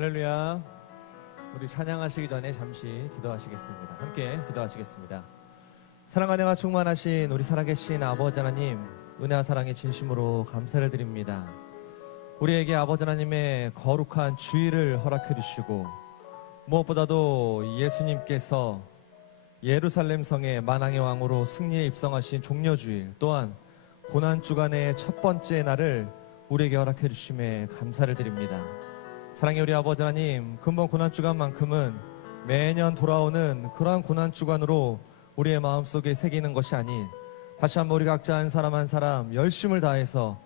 할렐루야. 우리 찬양하시기 전에 잠시 기도하시겠습니다. 함께 기도하시겠습니다. 사랑 은혜가 충만하신 우리 살아계신 아버지 하나님, 은혜와 사랑의 진심으로 감사를 드립니다. 우리에게 아버지 하나님의 거룩한 주일을 허락해 주시고, 무엇보다도 예수님께서 예루살렘 성의 만왕의 왕으로 승리에 입성하신 종려주일, 또한 고난주간의 첫 번째 날을 우리에게 허락해 주심에 감사를 드립니다. 사랑의 우리 아버지 하나님, 근본 고난주간만큼은 매년 돌아오는 그러한 고난주간으로 우리의 마음속에 새기는 것이 아닌, 다시 한번 우리 각자 한 사람 한 사람 열심을 다해서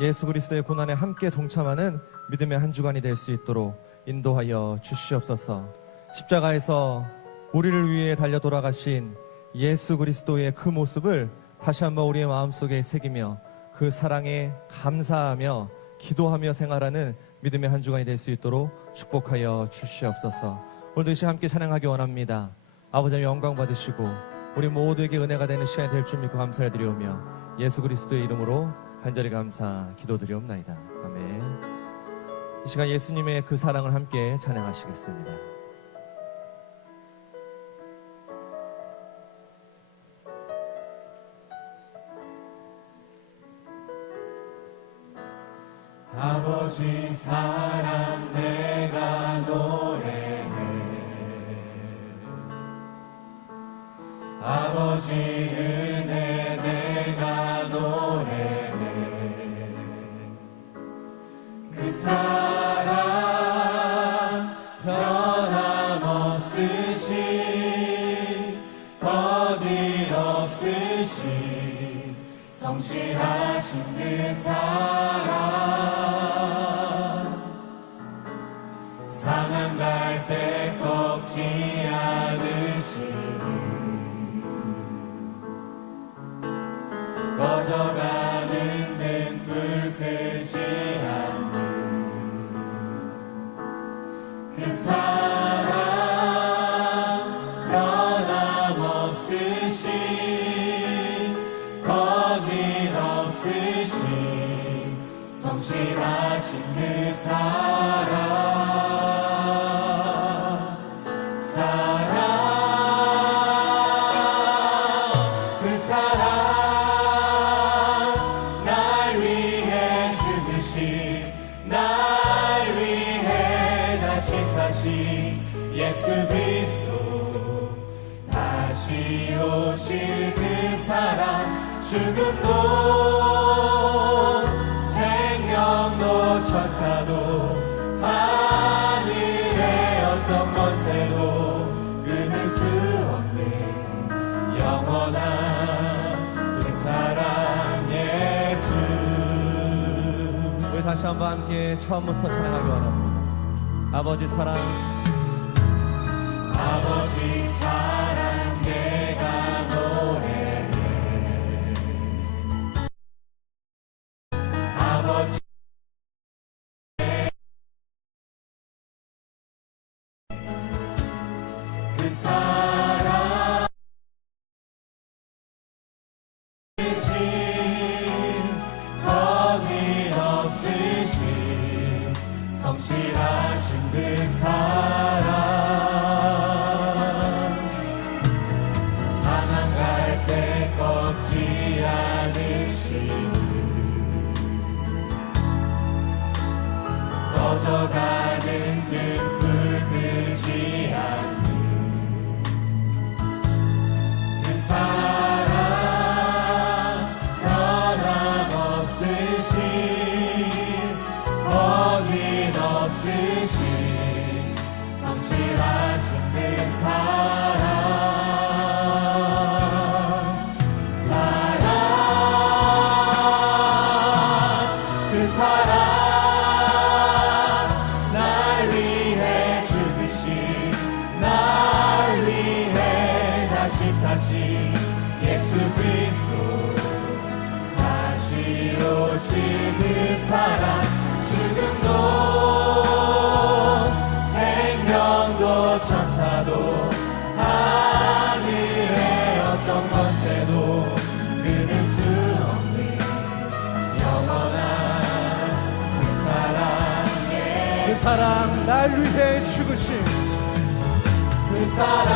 예수 그리스도의 고난에 함께 동참하는 믿음의 한 주간이 될 수 있도록 인도하여 주시옵소서. 십자가에서 우리를 위해 달려 돌아가신 예수 그리스도의 그 모습을 다시 한번 우리의 마음속에 새기며 그 사랑에 감사하며 기도하며 생활하는 믿음의 한 주간이 될 수 있도록 축복하여 주시옵소서. 오늘도 이 시간 함께 찬양하기 원합니다. 아버지의 영광 받으시고 우리 모두에게 은혜가 되는 시간이 될 줄 믿고 감사를 드리오며 예수 그리스도의 이름으로 간절히 감사 기도드리옵나이다. 아멘. 이 시간 예수님의 그 사랑을 함께 찬양하시겠습니다. 아버지 사랑 내가 노래해, 아버지 은혜 내가 노래해. 그 사랑 변함없으신, 거짓없으신, 성실하신 그 사랑, 상한 갈대 꺾지 않으시니, 꺼져가는 등불 끄지 않는 그 사랑, 변함없으신, 거짓없으신, 성실하신 그 사랑, 그 사랑, 날 위해 죽으신, 날 위해 다시 사신 예수 그리스도, 다시 오실 그 사랑, 죽음도 생명도 천사도 하늘의 어떤 권세도 끊을 수 없는 영원한 그 사랑 예수. 우리 다시 한번 함께 처음부터 찬양하기 원합니다. 아버지 사랑, 아버지 사랑 내가 노래해, 아버지 그 사랑, 거짓없으신, 성실하신 그 사랑, 사랑 날 위해 죽으신 그 사랑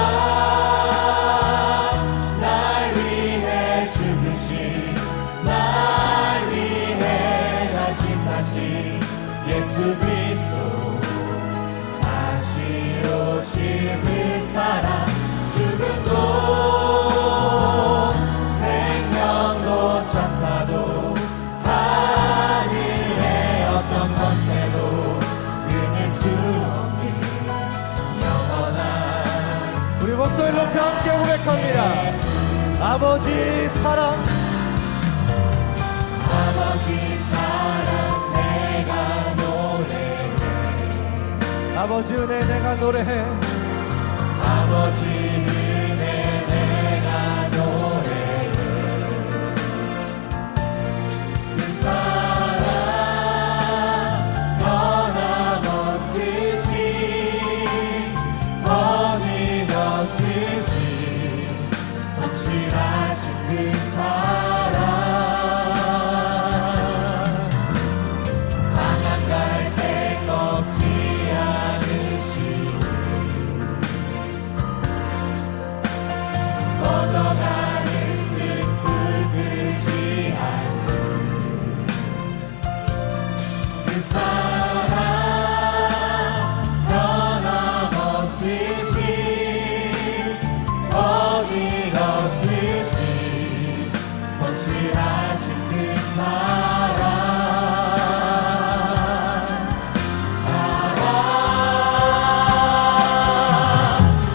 날 위해 죽으신 날 위해 다시 사신 예수 그리스도 다시 오실 그 사랑 죽음도 생명도 천사도 하늘의 어떤 권세도 끊을 수 없는 영원한 우리 목소리 높여 함께 고백합니다. 아버지 사랑 아버지 사랑 내가 노래해 아버지 은혜 내가 노래해 아버지 은혜 내가 노래해 그 사랑 변함없으신 거짓없으신 성실하신 그 사랑 상한 갈대 꺾지 않으시고 꺼져가는 듯불 끄지 않는 그 사랑 변함없으신 거짓없으신 성실하신 그 사랑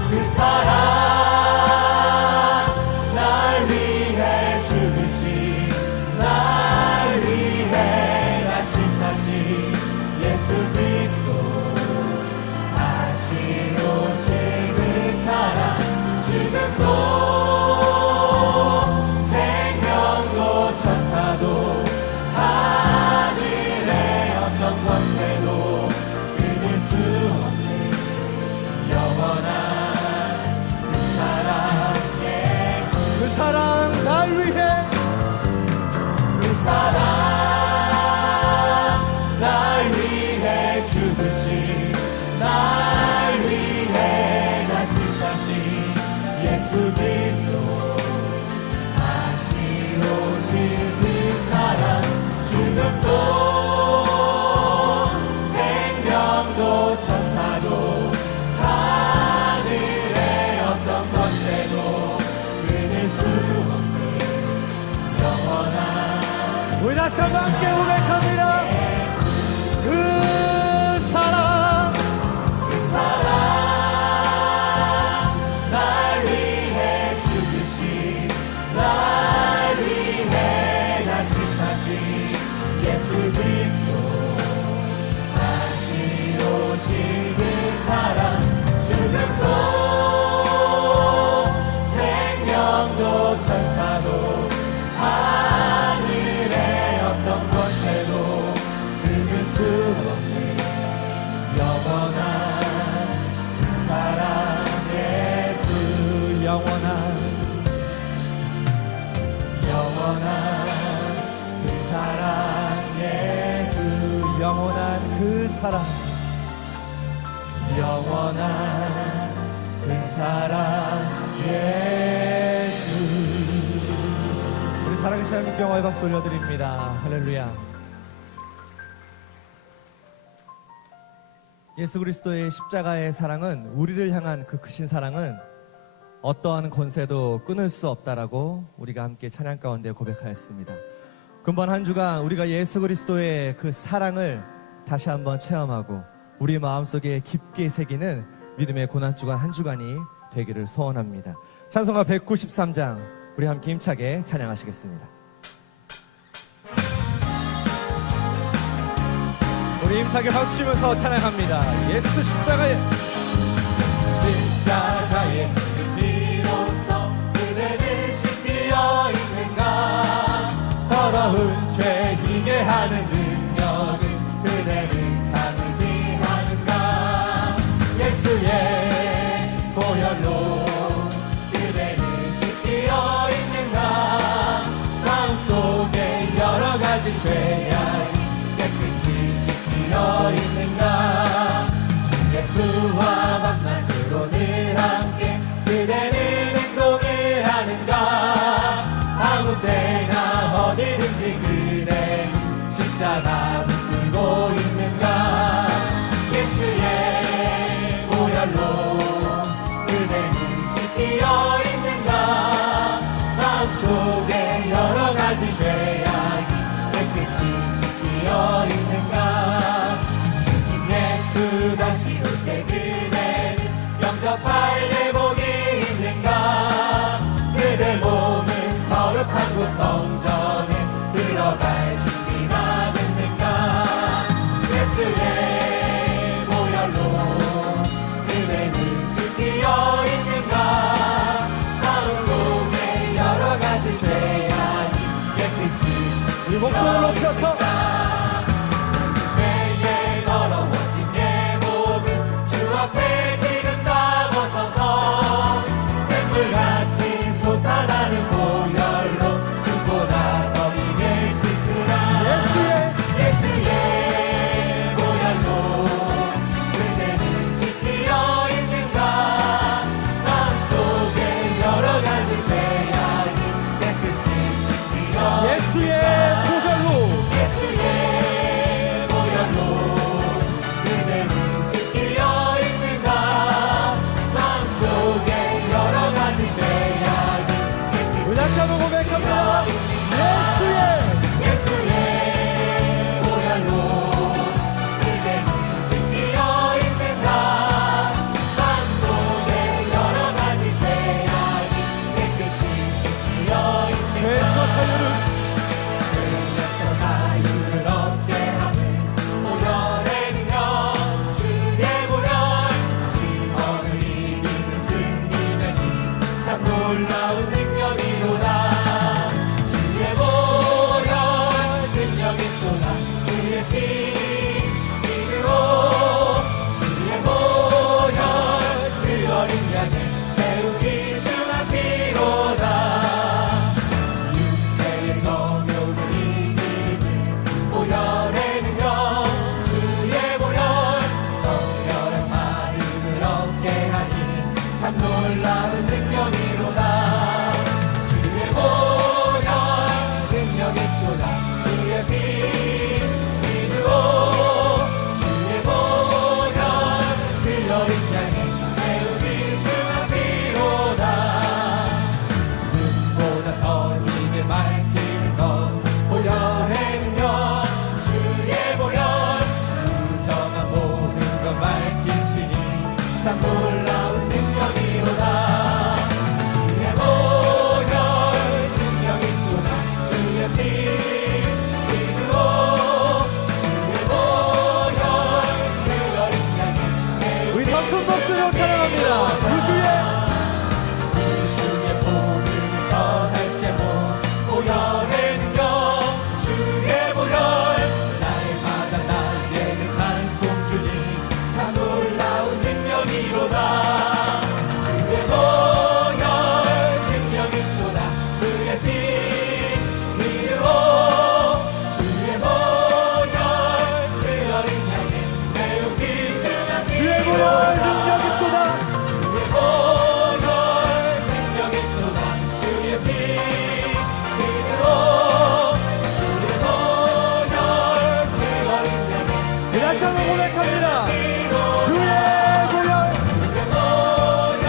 그 사랑 날 위해 죽으신 날 위해 다시 사신 예수 그리스도 다시 오실 그 사랑 죽음도 생명도 천사도 하늘의 어떤 권세도 끊을 수 없는 영원한 그 사랑 예수 그 사랑 날 위해 그 사랑 날 위해 죽으신 날 위해 다시 사신 예수 그리스도 다시 오실 그 사랑 죽음도 생명도 천사도 하늘의 어떤 권세도 끊을 수 없는 영원한 우리 다시 한번 함께 고백합니다. 그 사랑 그 사랑 날 위해 죽으신 날 위해 다시 사신 예수 그리스도 다시 오실 그 사랑 죽음도 생명도 천사도 하늘의 어떤 권세도 끊을 수 없는 영원한 그 사랑 예수 영원한 그 사랑 예수 영원한 그 사랑 영원한 그 사랑 예수 우리 살아계신 하나님께 영광의 박수 올려드립니다. 할렐루야. 예수 그리스도의 십자가의 사랑은 우리를 향한 그 크신 사랑은 어떠한 권세도 끊을 수 없다라고 우리가 함께 찬양 가운데 고백하였습니다. 금번 한 주간 우리가 예수 그리스도의 그 사랑을 다시 한번 체험하고 우리 마음속에 깊게 새기는 믿음의 고난주간 한 주간이 되기를 소원합니다. 찬송가 193장 우리 함께 힘차게 찬양하시겠습니다. 우리 힘차게 박수 치면서 찬양합니다. 예수 십자가에 십자가의 비로소 그대를 씻기어 있는가 더러운 죄 희게 하는 능력은 그대를 참으지 않은가 예수의 보혈로 그대를 씻기어 있는가 마음속에 여러 가지 죄악이 깨끗이 씻기어 있는가 아무 때나 어디든지 그대 십자가 붙들고 있는가 예수의 보혈로 그대는 씻기어 있는가 마음속에 여러 가지 죄악이 깨끗이 씻기어 있는가 주님 예수 다시 올 때 그대는 영접할 예복이 있는가 그대 몸은 거룩한 곳 성전에 들어갈 준비가 됐는가 예수의 보혈로 그대는 씻기어 있는가 마음속에 여러 가지 죄악이 깨끗이 이 목소리를 높여서 죄에 더러워진 예복은 주 앞에 지금 다 벗어서 샘물같이 솟아나는 보혈로 그보다 더 이게 씻으라 예수의 보혈로 그대는 씻기어 있는가 마음속에 여러 가지 죄악이 깨끗이 씻기어 예수의 보혈로 예수의 보혈로 그대는 씻기어 있는가 마음속에 여러 가지 죄악이 우리 다시 한번 고백합니다. 예수의 보혈로 그대는 씻기어 있는가 마음속에 여러 가지 죄악이 깨끗이 씻기어 있는가 죄에서 자유를 죄에서 자유를 얻게 하는 보혈의 능력 주의 보혈 시험을 이기는 승리는 참 놀라운 능력이로다 주의 보혈 능력 있도다 주의 피 믿으로 주의 보혈 그 어린 양의 매우 귀중한 피로다 육체의 정욕을 이기는 보혈의 능력 주의 보혈 성결한 마음을 얻게 하니 참 놀라운 능력이로다 주의 보혈 능력 있도다 주의 피 믿으로 주의 보혈 그 어린 양의 매우 귀중한 피로다 눈보다 더 이게 밝히는 것 보혈의 능력 주의 보혈 부정한 모든 것 밝히시니 참 놀라운 능력이로다 주의 보혈 능력 있도다 주의 피 믿으로 주의 보혈 그 어린 양의 매우 우리 더 큰 박수로 찬양합니다. 주의 복을 전할 제목 보혈의 능력 주의 보혈 날마다 나에게 찬송 주니 참 놀라운 능력이로다 주의 보혈 능력 있도다 주의 피 믿으로 주의 보혈 그 어린 양의 매우 귀중한 주의 보혈 능력 있도다. 주의 보혈 능력 있도다 주의 피 믿으로 주의 보혈 그 어린 양의 우리 다시 한번 고백합니다. 주의 보혈 주의 보혈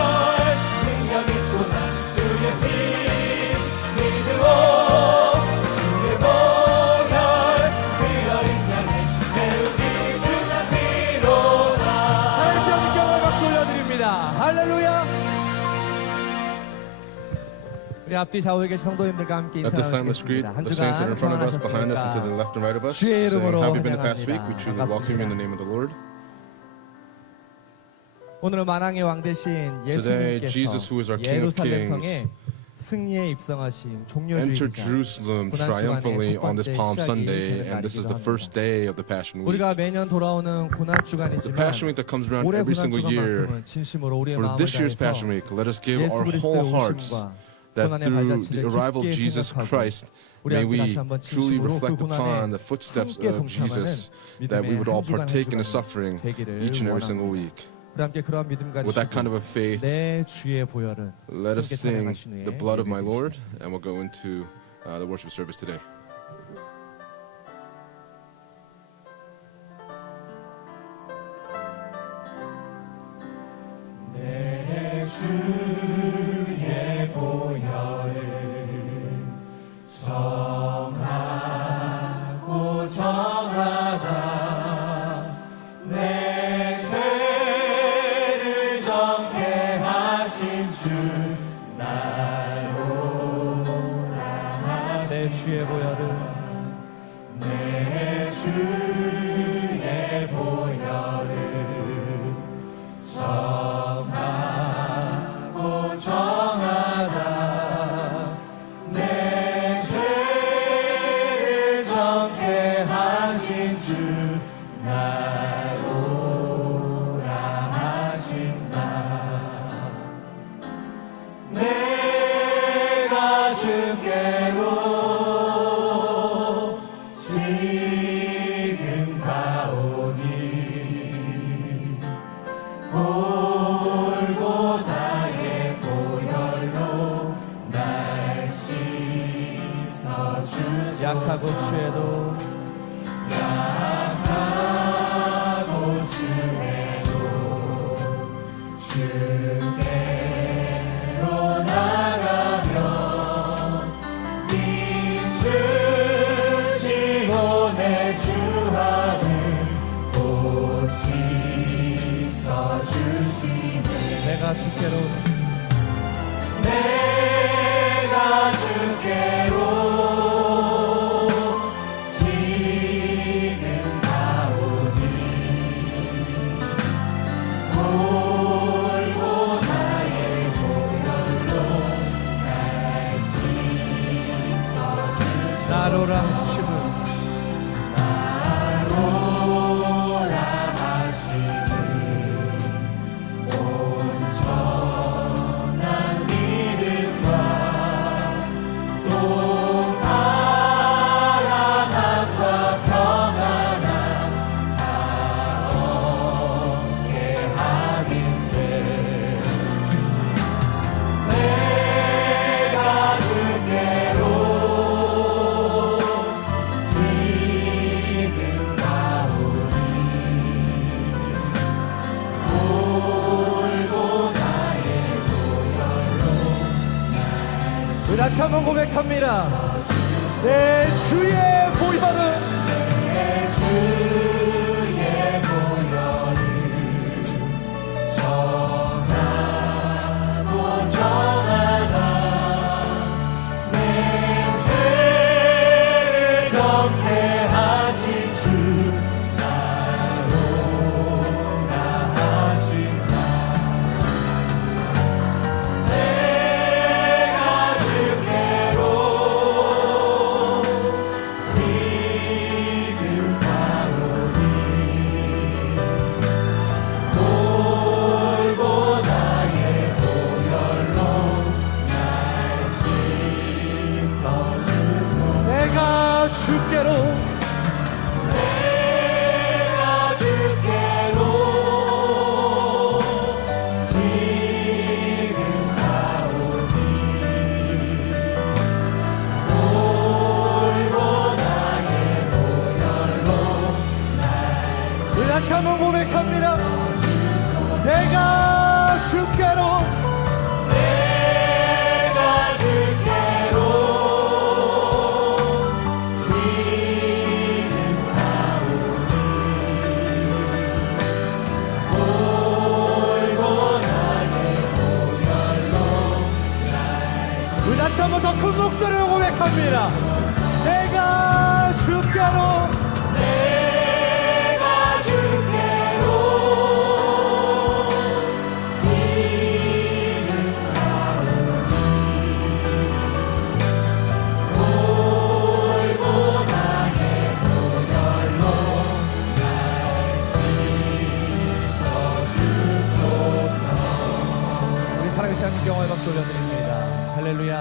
능력 있도다 주의 피 믿으로 주의 보혈 그 어린 양의 매우 귀중한 피로다 다시 한번 경을 박수 올려드립니다. 할렐루야. 우리 앞뒤 좌우에 계신 성도님들과 함께 At this time, let's greet 인사하겠습니다. 한 the saints that are in front of us, behind us, and to the 주간 left and right of us. 주의 Saying, 이름으로 how have you been the past week? We 환영합니다. truly welcome you in the name of the Lord. 오늘은 만왕의 왕 대신 Today, Jesus, who is our King of 예루살렘 Kings, 성에 승리에 입성하신 entered 종료주일이자 Jerusalem 고난 triumphantly 주간의 on this 첫 Palm 번째 Sunday, 시작이 되는 and this is the 날이기도 first 합니다. day of the Passion Week. 우리가 매년 돌아오는 고난 The 주간이지만 Passion Week that comes around 올해 every 고난 single year, 주간만큼은 진심으로 우리의 for 마음을 this year's 다해서 Passion Week, let us give 예수 our 그리스도의 whole hearts 오심과 that 고난의 through 발자취를 the arrival of 깊게 Jesus 생각하고 Christ, 우리 may 함께 다시 we 한번 truly 진심으로 그 reflect upon 고난에 the footsteps 함께 of 동참하는 Jesus, that we 믿음의 would all 한 주간 한 partake in the 주간이 suffering 되기를 each and every single 원합니다. week. 우리 함께 그러한 믿음 With that kind 가지시고 of a faith, 내 주의 보혈은 let us 함께 sing 찬양하신 후에 the blood of my 예배해 Lord, 주십시오. and we'll go into the worship service today. 내 주의 보혈을 정하고 정하다 내 죄를 정케 하신 주 나로라 내 주의 보혈을 내 주의 보혈을 정하고 정하다 내 죄를 정케 하신 주 나로라 하신다 내가 주께로 지금 가오니 골고다의 보혈로 날 씻어주소서 약하고 취해도 약하고 주에도 주께로 나가며 님 주시고 내 주하를 곧 씻어주시네 내가 주께로 내가 주께로 지금 가오니 골고다의 보혈로 날 씻어주소서 나로라 하시고 나로라 하시는 온전한 믿음과 또 사랑함과 평안함 다 얻게 하길세 내가 주께로 지금 가오니 골고다의 보혈로 우리 다시 한번 고백합니다. 내 주의 보혈은 내 주의 보혈을 정하고 정하다 내 죄를 정케 하신 주 나로라 하신다 내가 주께로 지금 가오니 골고다의 보혈로 날 씻어주소서 내가 주께로 내가 주께로 지금 가오니 골고다의 보혈로 우리 다시 한번 고백합니다. 내가 주께로 내가 주께로 지금 가오니 골고다의 보혈로 우리 다시 한번 더 큰 목소리로 고백합니다. 내가 주께로 내가 주께로 지금 가오니 골고다의 보혈로 날 씻어주소서 우리 사랑의 시간 경험의 박수 올려드립니다. 할렐루야.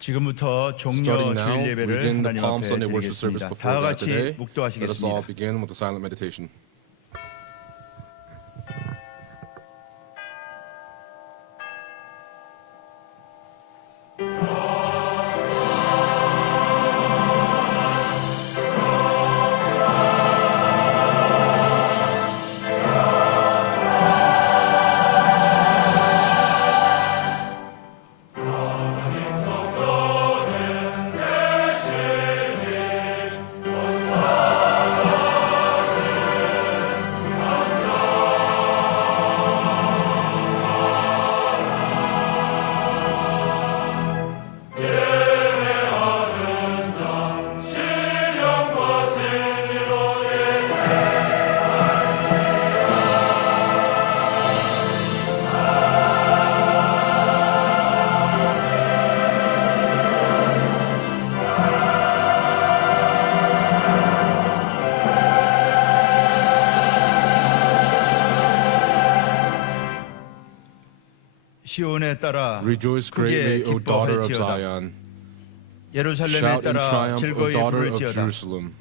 지금부터 종료 Starting now, 주일 we 예배를 begin the 하나님 Palm 앞에 Sunday worship service 드리겠습니다. before 다 God 같이 today. Let us all 묵도하시겠습니다. begin with a silent meditation. 시온에 따라 Rejoice 크게 greatly, O daughter of 기뻐할지어다. Zion. 예루살렘에 Shout in 따라 triumph, O 즐거이 daughter of 부를지어다. Jerusalem.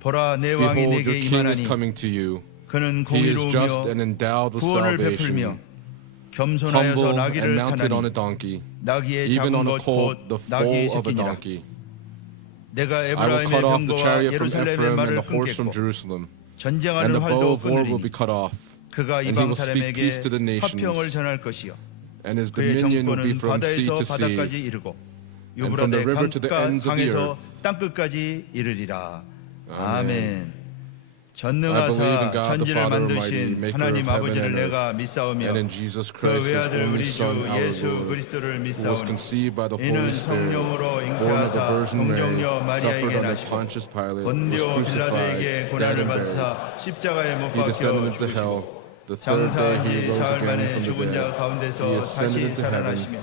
보라 내 왕이 Behold, 내게 your king is 임하나니 coming to you. 그는 He is just 공의로우며 and endowed with 구원을 베풀며 salvation, 겸손하여서 humble and 나귀를 mounted on a 타나니 donkey, 나귀의 even 작은 on a colt, 것곧 the 나귀의 foal of a 새끼니라. donkey. 내가 I will 에브라임의 cut off the 병거와 chariot from 예루살렘의 Ephraim and 말을 the horse from 끊겠고 Jerusalem, and 전쟁하는 the bow 활도 of war will 끊으리니 be cut off, 그가 and he 이방 will speak 사람에게 peace to the nations, 화평을 전할 것이요 and his 그의 dominion will be 정권은 from sea 바다에서 to sea, 바다까지 이르고 and from the 유브라데 river to the ends of the 강에서 earth. 땅끝까지 이르리라. 아멘. 아멘. I believe in 전능하사 God the 천지를 Father Almighty, 만드신 maker 하나님 of heaven 아버지를 and 내가 earth, 믿사오며 and in Jesus 그 Christ, his 외아들 only 우리 주 Son, our 예수 Lord, 그리스도를 who was 믿사오니 conceived by the 이는 Holy Spirit, 성령으로 born of the 잉태하사 Virgin Mary, 동정녀 suffered 마리아에게 under 나시고 Pontius Pilate, was 본디오 crucified, 빌라도에게 died 고난을 and buried. 받으사 십자가에 못 He 박혀 descended into 죽으시고 hell. The third day he 장사한 지 rose 사흘 again 만에 from the 죽은 자 dead. He 가운데서 ascended 다시 into heaven 살아나시며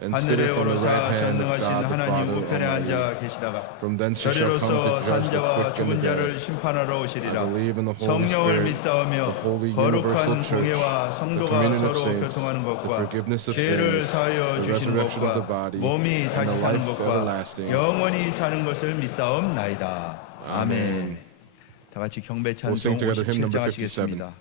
and 하늘에 sitteth on the 오르사 right hand of 전능하신 God the 하나님 Father 우편에 앉아 Almighty. 계시다가 From thence he shall come to 저리로서 judge the 산자와 quick and 죽은 the 자를 dead. 심판하러 I 오시리라. believe in the Holy 성령을 Spirit, 믿사오며 the holy 거룩한 universal church, 공예와 the 성도가 communion of 서로 saints, 교통하는 the 것과 forgiveness of 죄를 sins, 사하여 the 주시는 resurrection of the 것과 body, 몸이 and 다시 the 사는 life 것과 everlasting. 영원히 사는 것을 믿사옵나이다. 아멘. 아멘. 다 같이 경배 We'll 찬송 sing together hymn number 57장 57. 하시겠습니다.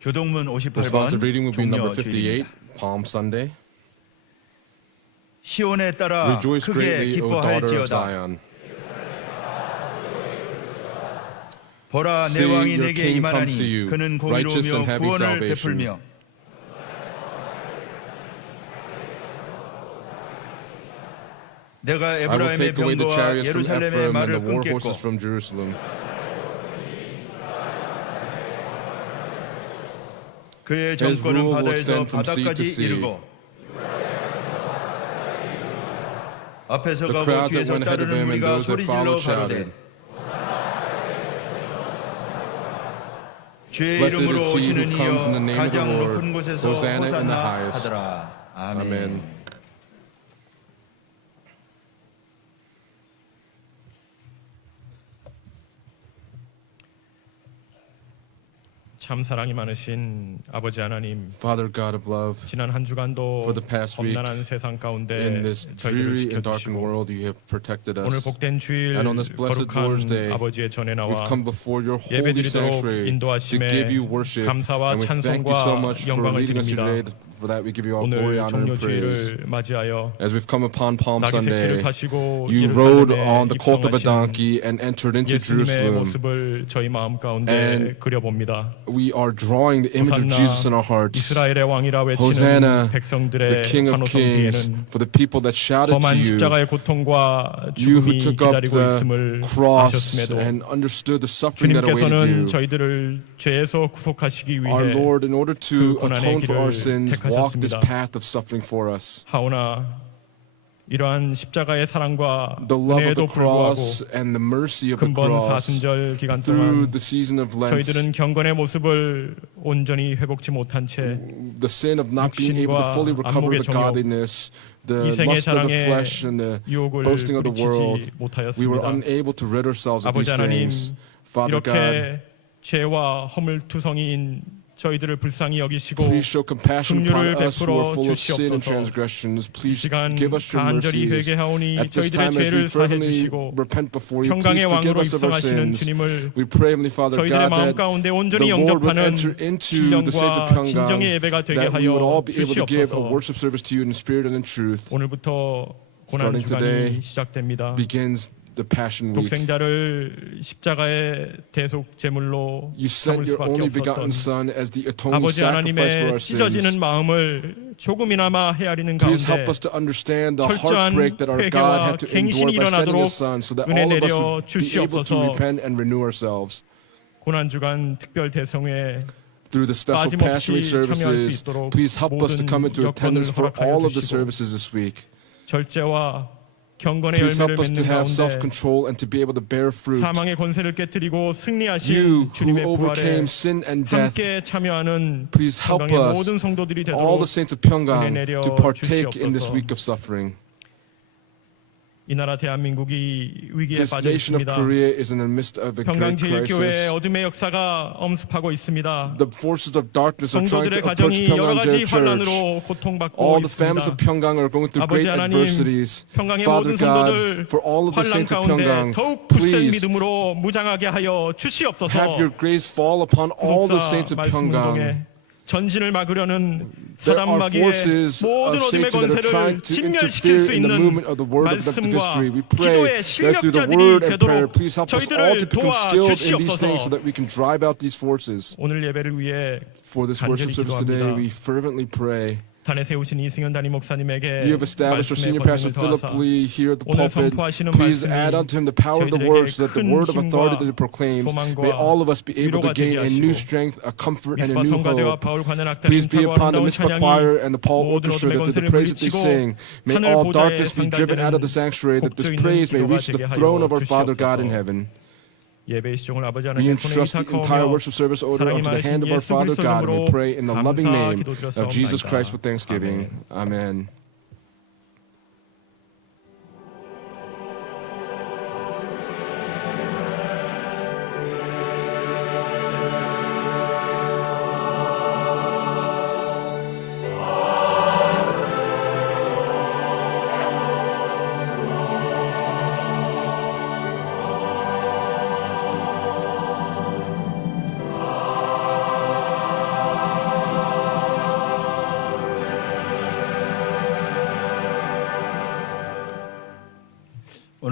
교동문 Responsive 58번 reading will be number 종려 58, 주일입니다. Palm Sunday. 시온에 따라 Rejoice 크게 greatly, O daughter of 기뻐할지어다. Zion. 보라 내 See, 왕이 your 내게 king comes to 임하나니 you, 그는 righteous and 공의로우며 having 구원을 salvation. 베풀며 내가 I will 에브라임의 take away the 병거와 chariots from 예루살렘의 Ephraim and 말을 the war 끊겠고 horses from Jerusalem. 그의 His 정권은 rule will 바다에서 extend from sea to 바다까지 sea. 이르고 앞에서 The 가고 crowds that 뒤에서 went ahead of 따르는 him and 무리가 those that 소리질러 followed 가로되 shouted, 주의 Blessed 이름으로 is he who 오시는 comes in the 이여 name of the 가장 Lord. 높은 곳에서 Hosanna in the 호산나 highest. 하더라. 아멘. Amen. 참 사랑이 많으신 아버지 하나님, Father God of love, 지난 한 주간도 For the past week, 험난한 세상 가운데 in this dreary 저희들을 and darkened 지켜주시고 world, you have protected 오늘 us. 복된 주일 And on this blessed Lord's 거룩한 Day, 아버지의 전에 나와 We've come before your holy 예배드리도록 sanctuary to 인도하심에 give you worship, 감사와 and we thank you so much 찬송과 for 영광을 leading us 드립니다. today. For that, we give you all glory, 오늘 honor, 종료 and praise. 주일을 맞이하여 As we've come upon Palm 낙의 새끼를 Sunday, 타시고 you rode 예루살렘에 on the colt of a 입성하신 donkey and entered into 예수님의 Jerusalem. 모습을 저희 마음 가운데 And 그려봅니다. We are drawing the image of 호산나, Jesus in our hearts. 이스라엘의 왕이라 Hosanna, 외치는 the 백성들의 King of 환호성 Kings, 뒤에는 for the people that shouted to 험한 you, 십자가의 고통과 you who 죽음이 took up 기다리고 the 있음을 cross 아셨음에도 and understood the suffering that awaited 주님께서는 you. 저희들을 죄에서 구속하시기 Our 위해 Lord, in order to 그 고난의 atone for our 길을 sins, walked this 택하셨습니다. path of suffering for us. 하오나 이러한 십자가의 사랑과 The love of 은혜에도 the cross 불구하고 and the mercy of the 근본 cross 사순절 기간 through 동안 the season of Lent, 저희들은 경건의 모습을 온전히 회복치 못한 채 the sin of not being able to fully recover the godliness, the 이생의 lust of the 자랑의 flesh, and the 유혹을 boasting of the world, 부딪히지 we were 못하였습니다. unable to rid ourselves of 아버지 these 하나님, things. Father God, 이렇게 죄와 허물투성이인 저희들을 불쌍히 여기시고 please show compassion upon 긍휼을 us who are 베풀어 full of sin and 주시옵소서. transgressions. Please 시간 give us your 간절히 mercies. 회개하오니 At this 저희들의 time, as we 죄를 사해 fervently 주시고 repent before you, please 평강의 forgive 왕으로 us of our 입성하시는 sins. 주님을 We pray, Heavenly Father 저희들의 God, 마음 that 가운데 온전히 the Lord would 영접하는 enter into the saints of 신령과 진정의 Pyongyang, 예배가 되게 that we would all 하여 be able to give a 주시옵소서. worship service to you in spirit and in truth. 오늘부터 고난 Starting today, 주간이 시작됩니다. begins the Passion Week. 독생자를 십자가의 대속 제물로 You 삼을 sent your 수밖에 only 없었던 begotten Son as the atoning 아버지 sacrifice for 하나님의 our 찢어지는 sins. 마음을 조금이나마 헤아리는 Please 가운데 help us to understand the 철저한 heartbreak that our God 회개와 had to endure 갱신이 by sending 일어나도록 His Son, so that 은혜 all of us 내려 would be able to 주시옵소서. repent and renew ourselves. 고난 주간 특별 대성회 Through the special Passion Week 빠짐없이 참여할 수 services, 있도록 please help us to come into 모든 attendance for 여건을 all of the 허락하여 services this week. 절제와 경건의 Please 열매를 help us to 맺는 have 가운데 self-control and to be able to bear fruit. 사망의 권세를 깨뜨리고 승리하신 You who 주님의 부활에 overcame sin and death, 함께 참여하는 please help 평강의 us, 모든 성도들이 all 되도록 the saints of Pyongyang, 은혜 내려 to partake in this 주시옵소서. week of suffering. 이 나라 대한민국이 위기에 This 빠져 nation of 있습니다. Korea is in the midst of a 평강 great 제1교회의 crisis. 어둠의 역사가 엄습하고 있습니다. The forces of darkness are trying 성도들의 to approach 가정이 여러 Pyongyang 가지 Church. 환란으로 고통받고 All the families 있습니다. of Pyongyang are going through 아버지 great 하나님, adversities. 평강의 Father 모든 God, 성도들 for all of the 환란 saints of 가운데 Pyongyang, 더욱 굳센 please 믿음으로 무장하게 하여 주시옵소서. have your grace fall upon all the 구속사 saints of 말씀 Pyongyang. 운동에 전진을 막으려는 There are 사단마귀의 forces 모든 of 어둠의 Satan that are 권세를 trying to 진멸시킬 interfere 수 in the 있는 movement of the word of 말씀과 victory. We pray 기도의 that through the word 실력자들이 and prayer, 되도록 please help us all 저희들을 to become skilled in these things so 도와주시옵소서. that we can drive out these forces. 오늘 예배를 위해 For this worship 간절히 service today, 기도합니다. we fervently pray. 단에 세우신 이승현 담임 목사님에게 You have established our senior 말씀의 pastor 권능을 Philip 더하사 Lee here at the 오늘 pulpit. 선포하시는 Please 말씀이 add unto him the power of the 저희들에게 word so that the 큰 word of 힘과 authority that it proclaims, 소망과 may all of us be able to 위로가 gain a 되게 new 하시고 strength, a comfort, and a 미스바 new 성가대와 hope. 바울 관현 악단이 Please be 사고하는 upon the 아름다운 Mitzvah 찬양이 choir and the Paul 모든 Orchestra that 어둠의 through the 권세를 praise that they 물리치고 sing, may 하늘 all 보좌에 darkness be driven out of the sanctuary, that this 복도 있는 praise may 기도가 reach the 되게 throne of 하여 our Father God in 주시옵소서. heaven. 예배의 시종을 아버지 We 하나님의 손에 entrust the entire 이삭하오며 worship service order 사랑이 unto the hand of our 많으신 예수 Father 그리스도 God, and we 이름으로 pray in the loving 감사 name 기도드렸사옵나이다. of Jesus Christ with thanksgiving. 아멘. Amen.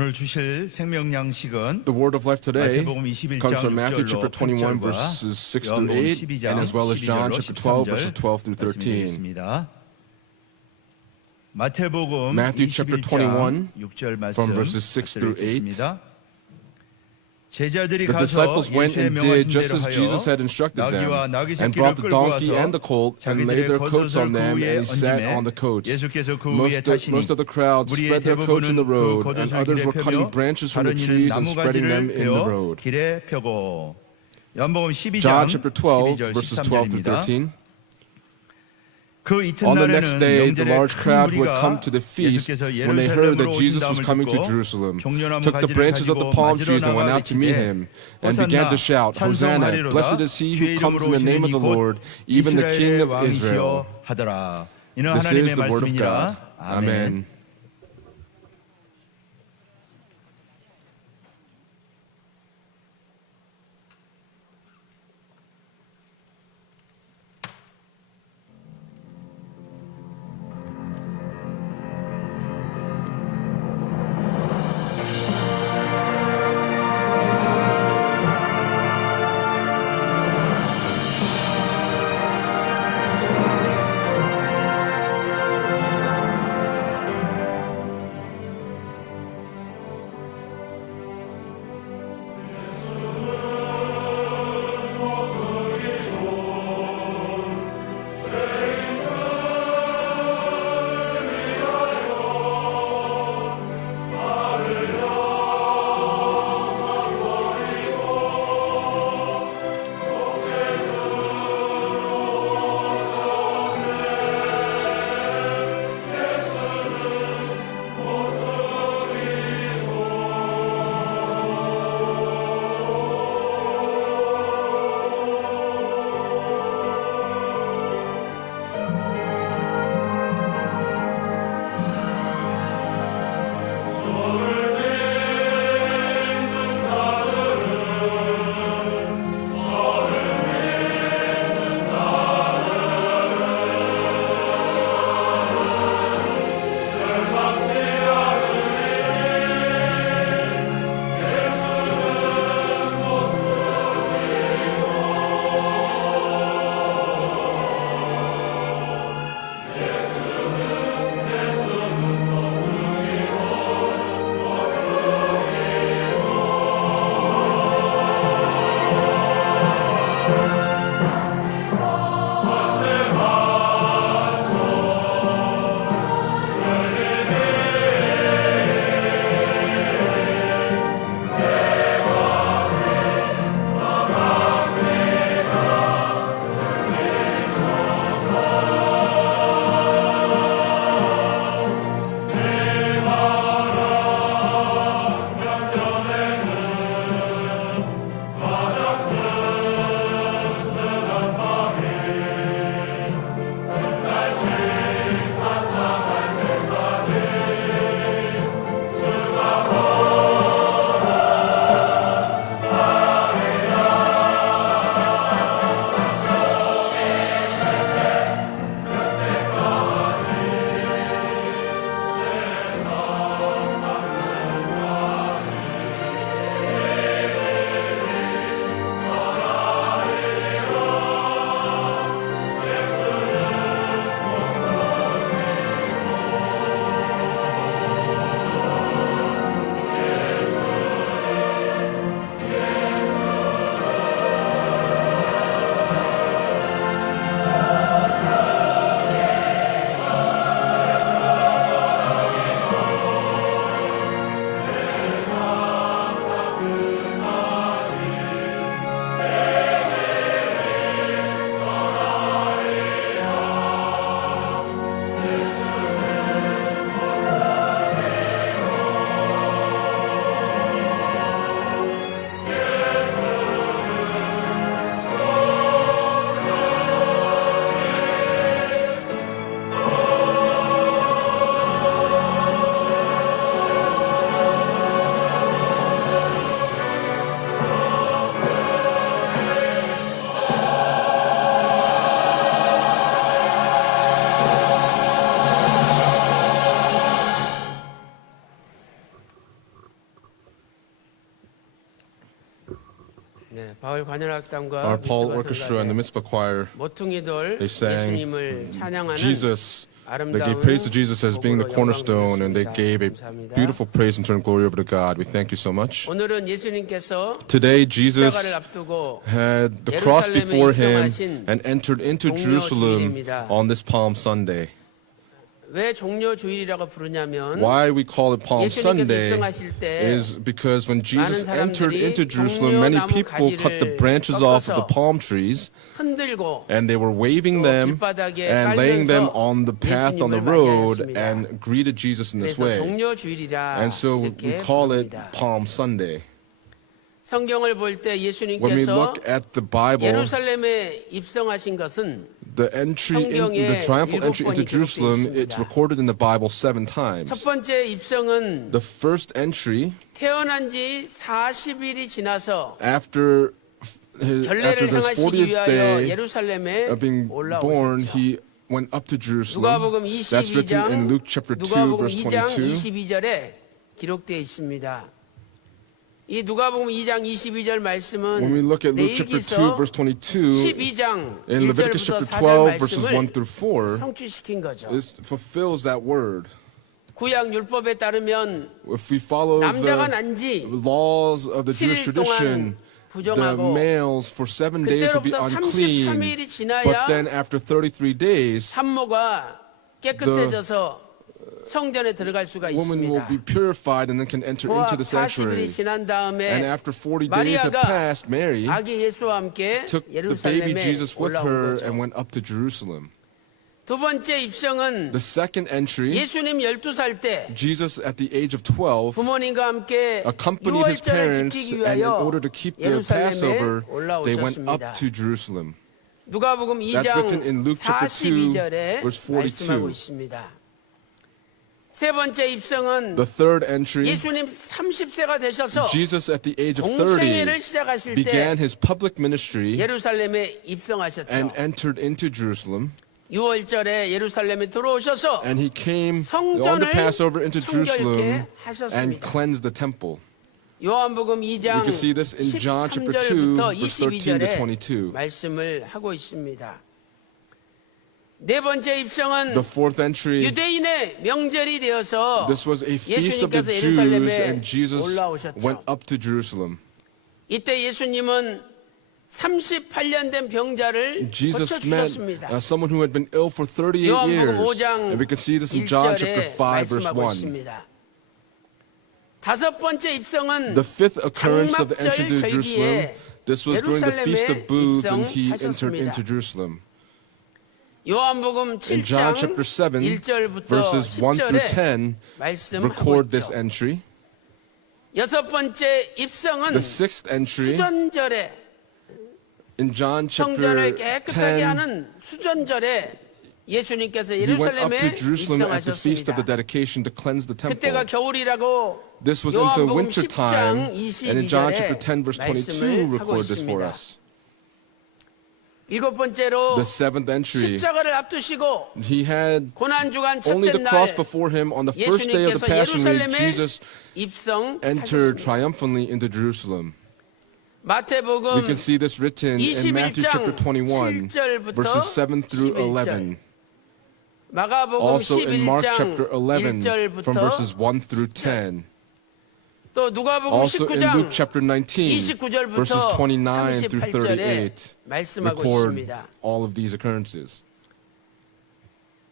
오늘 주실 생명 양식은 The word of life today 마태복음 21장 comes from Matthew 6절로 chapter 21 8절과 verses 6 through 요한복음 8 12장 and as well as John 12절로 chapter 12 verses 13절 12 through 13. 말씀드리겠습니다. 마태복음 Matthew chapter 21장 21 6절 말씀 from verses 6 through 8. 읽겠습니다. 제자들이 The 가서 disciples went 예수의 and 명하신 did just 대로 as Jesus 하여 had instructed them, 나귀와 나귀 and 새끼를 brought the 끌고 donkey 와서 and the colt, and laid 자기들의 their coats 겉옷을 on 그 them, 위에 and he sat 얹음에 on the coats. 예수께서 그 위에 Most of the crowd 무리의 spread their coats in the 대부분은 그 road, and 겉옷을 others 길에 were cutting 펴며 branches from the 다른 trees 이는 and spreading them 나무가지를 in the 베어 road. 길에 펴고 요한복음 12장 John chapter 12 12절 verses 12 through 13절입니다. 13. 그 On the next 이튿날에는 day, the 명절에 large 큰 crowd would 무리가 come to the feast 예수께서 when they heard that 예루살렘으로 Jesus was 오신다함을 coming to 듣고 Jerusalem, 종려나무 took the 가지를 branches of the 가지고 palm 맞으러 trees and went 나가 out to meet 이르되 him, and began to shout, Hosanna, blessed is he who comes in the name of the Lord, even the King of Israel. 하더라. 이는 This 하나님의 is the word of God. 말씀이니라. 아멘. Amen. 네, 바울 관현악단과 Our Paul 미스바 Orchestra and the 성가대 Mitzvah Choir, 모퉁이돌 they sang 예수님을 찬양하는 Jesus. They 아름다운 gave praise to Jesus as being the 곡으로 cornerstone, and they 영광 gave a 드렸습니다. beautiful praise and turned glory over to God. We thank you so much. 오늘은 예수님께서 Today, 십자가를 Jesus 앞두고 had the cross 예루살렘에 before him 입성하신 and entered into 종려 Jerusalem 주일입니다. on this Palm Sunday. 왜 종려 주일이라고 부르냐면 Why we call it Palm 예수님께서 Sunday 입성하실 때 is because when Jesus 많은 entered 사람들이 into Jerusalem, many 종려나무 people cut the 가지를 branches off of the 꺾어서 palm trees 흔들고 and they were waving 또 them 길바닥에 and laying them 깔면서 on the path on the 예수님을 road 맞이하였습니다. and greeted Jesus in this 그래서 way. 종려 주일이라 And so we 이렇게 call it 부릅니다. Palm Sunday. 성경을 볼 때 When we 예수님께서 look at the Bible, 예루살렘에 입성하신 것은 the triumphal entry into Jerusalem, it's recorded in the Bible 7 times. 첫 번째 입성은 The first entry 태어난 지 40일이 지나서 after his 결례를 40th 행하시기 위하여 day 예루살렘에 of being born, 올라오셨죠. he went up to Jerusalem. 누가복음 That's written in 22장 Luke chapter 2, 누가복음 verse 2장 22. 22절에 기록되어 있습니다. 이 누가복음 2장 22절 말씀은 When we look at Luke chapter 2, 레위기서 verse 22, 12장 in Leviticus 1절부터 chapter 4절 12, verses 1 말씀을 through 4, 성취시킨 거죠. it fulfills that word. 구약 율법에 따르면 If we follow 남자가 the 난지 laws of the Jewish 7일 동안 tradition, the 부정하고 males for 7 days would be 그때로부터 unclean. 33일이 But 지나야 then after 33 days, 산모가 깨끗해져서 성전에 들어갈 수가 woman will 있습니다. be purified and then can enter 고압 into the 40일이 sanctuary. 지난 And 다음에 after 40 days had 마리아가 passed, Mary 아기 예수와 함께 took the baby 예루살렘에 Jesus with 올라온 her 거죠. and went up to Jerusalem. 두 번째 입성은 The second entry, 예수님 12살 때 Jesus at the age of 12 부모님과 함께 accompanied his 유월절을 parents, 지키기 and in 위하여 order to keep their 예루살렘에 Passover, they went up 올라오셨습니다. to Jerusalem. 누가복음 That's 2장 written in Luke chapter 2, 42절에 verse 42. 말씀하고 있습니다. 세 번째 입성은 The third entry, 예수님 30세가 되셔서 Jesus at the age of 공생애를 30 시작하실 때 began his public ministry 예루살렘에 and 입성하셨죠. entered into Jerusalem. 6월절에 예루살렘에 들어오셔서 And he came on 성전을 the Passover into Jerusalem 청결케 and 하셨습니다. cleansed the temple. 요한복음 We 2장 can see this in John chapter 2, 13절부터 verse 13 to 22절에 22. 말씀을 하고 있습니다. 네 번째 입성은 The fourth entry, 유대인의 명절이 되어서 this was a feast of the 예수님께서 Jews, 예루살렘에 and Jesus 올라오셨죠. went up to Jerusalem. 이때 예수님은 38년 된 병자를 Jesus met 고쳐주셨습니다. someone who had been ill for 38 요한복음 years. 5장 And we can see this in John chapter 1절에 5, verse 말씀하고 1. 있습니다. 다섯 번째 입성은 The fifth occurrence of the entry to 장막절 Jerusalem, 절기에 this was during the Feast of 예루살렘에 Booths, and he entered 입성하셨습니다. into Jerusalem. 요한복음 In John 7장 chapter 7, 1절부터 verses 1 through 10절에 10, 말씀하고 record this 있죠. entry. 여섯 번째 입성은 The sixth entry, 수전절에 in John 성전을 chapter 깨끗하게 10, 하는 수전절에 예수님께서 he went up 예루살렘에 to Jerusalem at the feast of the 입성하셨습니다. dedication to cleanse the 그때가 temple. 겨울이라고 This was in the 요한복음 winter time, 10장 and in John 22절에 chapter 10, verse 22, 말씀을 하고 record this for 있습니다. us. 일곱 번째로 The seventh entry, 십자가를 앞두시고 he had 고난주간 only 첫째 the cross 날 before him on the first day of the 예수님께서 Passion Week. 예루살렘에 Jesus entered 입성하셨습니다. triumphantly into Jerusalem. We 마태복음 can see this written in Matthew chapter 21, 7절부터 verses 7 through 11절. 11. 마가복음 Also in Mark 11장 chapter 11, from 1절부터 verses 1 through 10. 또 누가복음 Also in 19장 Luke chapter 19, 29절부터 verses 29 through 38절에 38, 말씀하고 record 있습니다. all of these occurrences.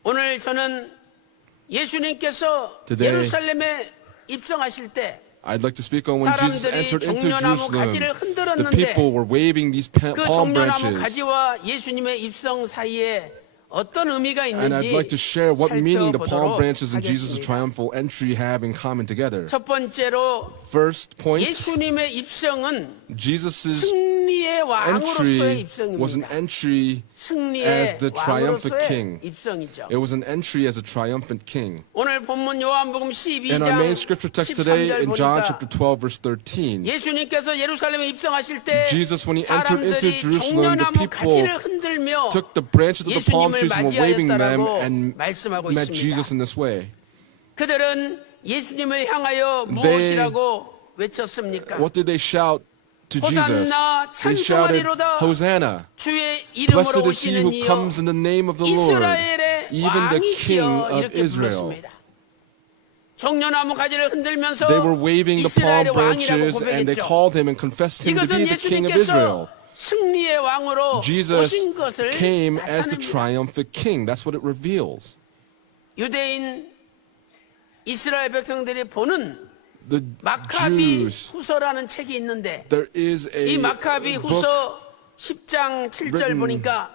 오늘 저는 예수님께서 Today, 예루살렘에 입성하실 때 I'd like to speak on when Jesus 사람들이 entered into 종려나무 Jerusalem. 가지를 The 흔들었는데 people were waving these 그 palm 종려나무 branches. 가지와 예수님의 입성 사이에 어떤 의미가 And I'd like 있는지 to share what meaning the palm 살펴보도록 branches and Jesus' 하겠습니다. triumphal entry have in common together. 첫 번째로 First point, 예수님의 입성은 Jesus' 승리의 왕으로서의 entry was an 입성입니다. entry 승리의 as the triumphant 왕으로서의 king. 입성이죠. It was an entry as a triumphant king. 오늘 본문 요한복음 In 12장 our main scripture text today, 13절 in John 보니까 chapter 12, verse 13, 예수님께서 예루살렘에 입성하실 때 Jesus, when he entered into 사람들이 Jerusalem, the 종려나무 people 가지를 흔들며 took the branches of the palm 예수님을 trees and were waving them and 말씀하고 met 있습니다. Jesus in this way. 그들은 예수님을 향하여 They- 무엇이라고 외쳤습니까? What did they shout to Jesus. 호산나, They shouted, 찬송하리로다. Hosanna! 주의 이름으로 Blessed is he 오시는 who 이여 comes in the name of the Lord, 이스라엘의 even the King 왕이시여 of 이렇게 Israel. 불렀습니다. 종려나무 가지를 흔들면서 They were waving the palm 이스라엘의 왕이라고 branches and they 고백했죠. called him and confessed him to 이것은 be the King of Israel. 예수님께서 승리의 왕으로 Jesus 오신 것을 came as the 나타냅니다. triumphant king. That's what it reveals. 유대인 이스라엘 백성들이 보는 The 마카비 Jews, 후서라는 책이 있는데 there is 이 a 마카비 book 후서 10장 7절 written 보니까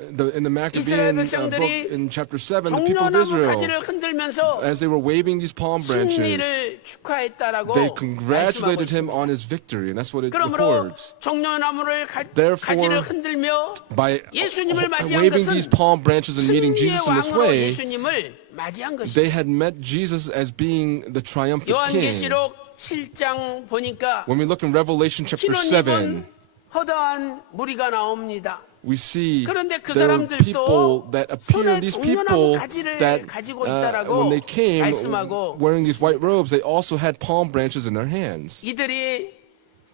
in the 이스라엘 Maccabean book 백성들이 in chapter 7, the people of 종려나무 Israel, 가지를 흔들면서 as they were waving these palm branches, 승리를 축하했다라고 they 말씀하고 congratulated him 있습니다. on his victory, and that's what it 그러므로 records. 종려나무를 Therefore, 가지를 흔들며 By 예수님을 맞이한 waving 것은 these palm branches and meeting 승리의 Jesus in this 왕으로 way, 예수님을 맞이한 they 것입니다. had met Jesus as being the triumphant king. 요한계시록 7장 보니까 When we look in Revelation chapter 흰옷 7, 입은 허다한 무리가 나옵니다. we see 그런데 그 there are 사람들도 people that appear, 손에 these 종려나무 people 가지를 that 가지고 있다라고 when they came 말씀하고 wearing these white robes, they also had palm branches in their hands. 이들이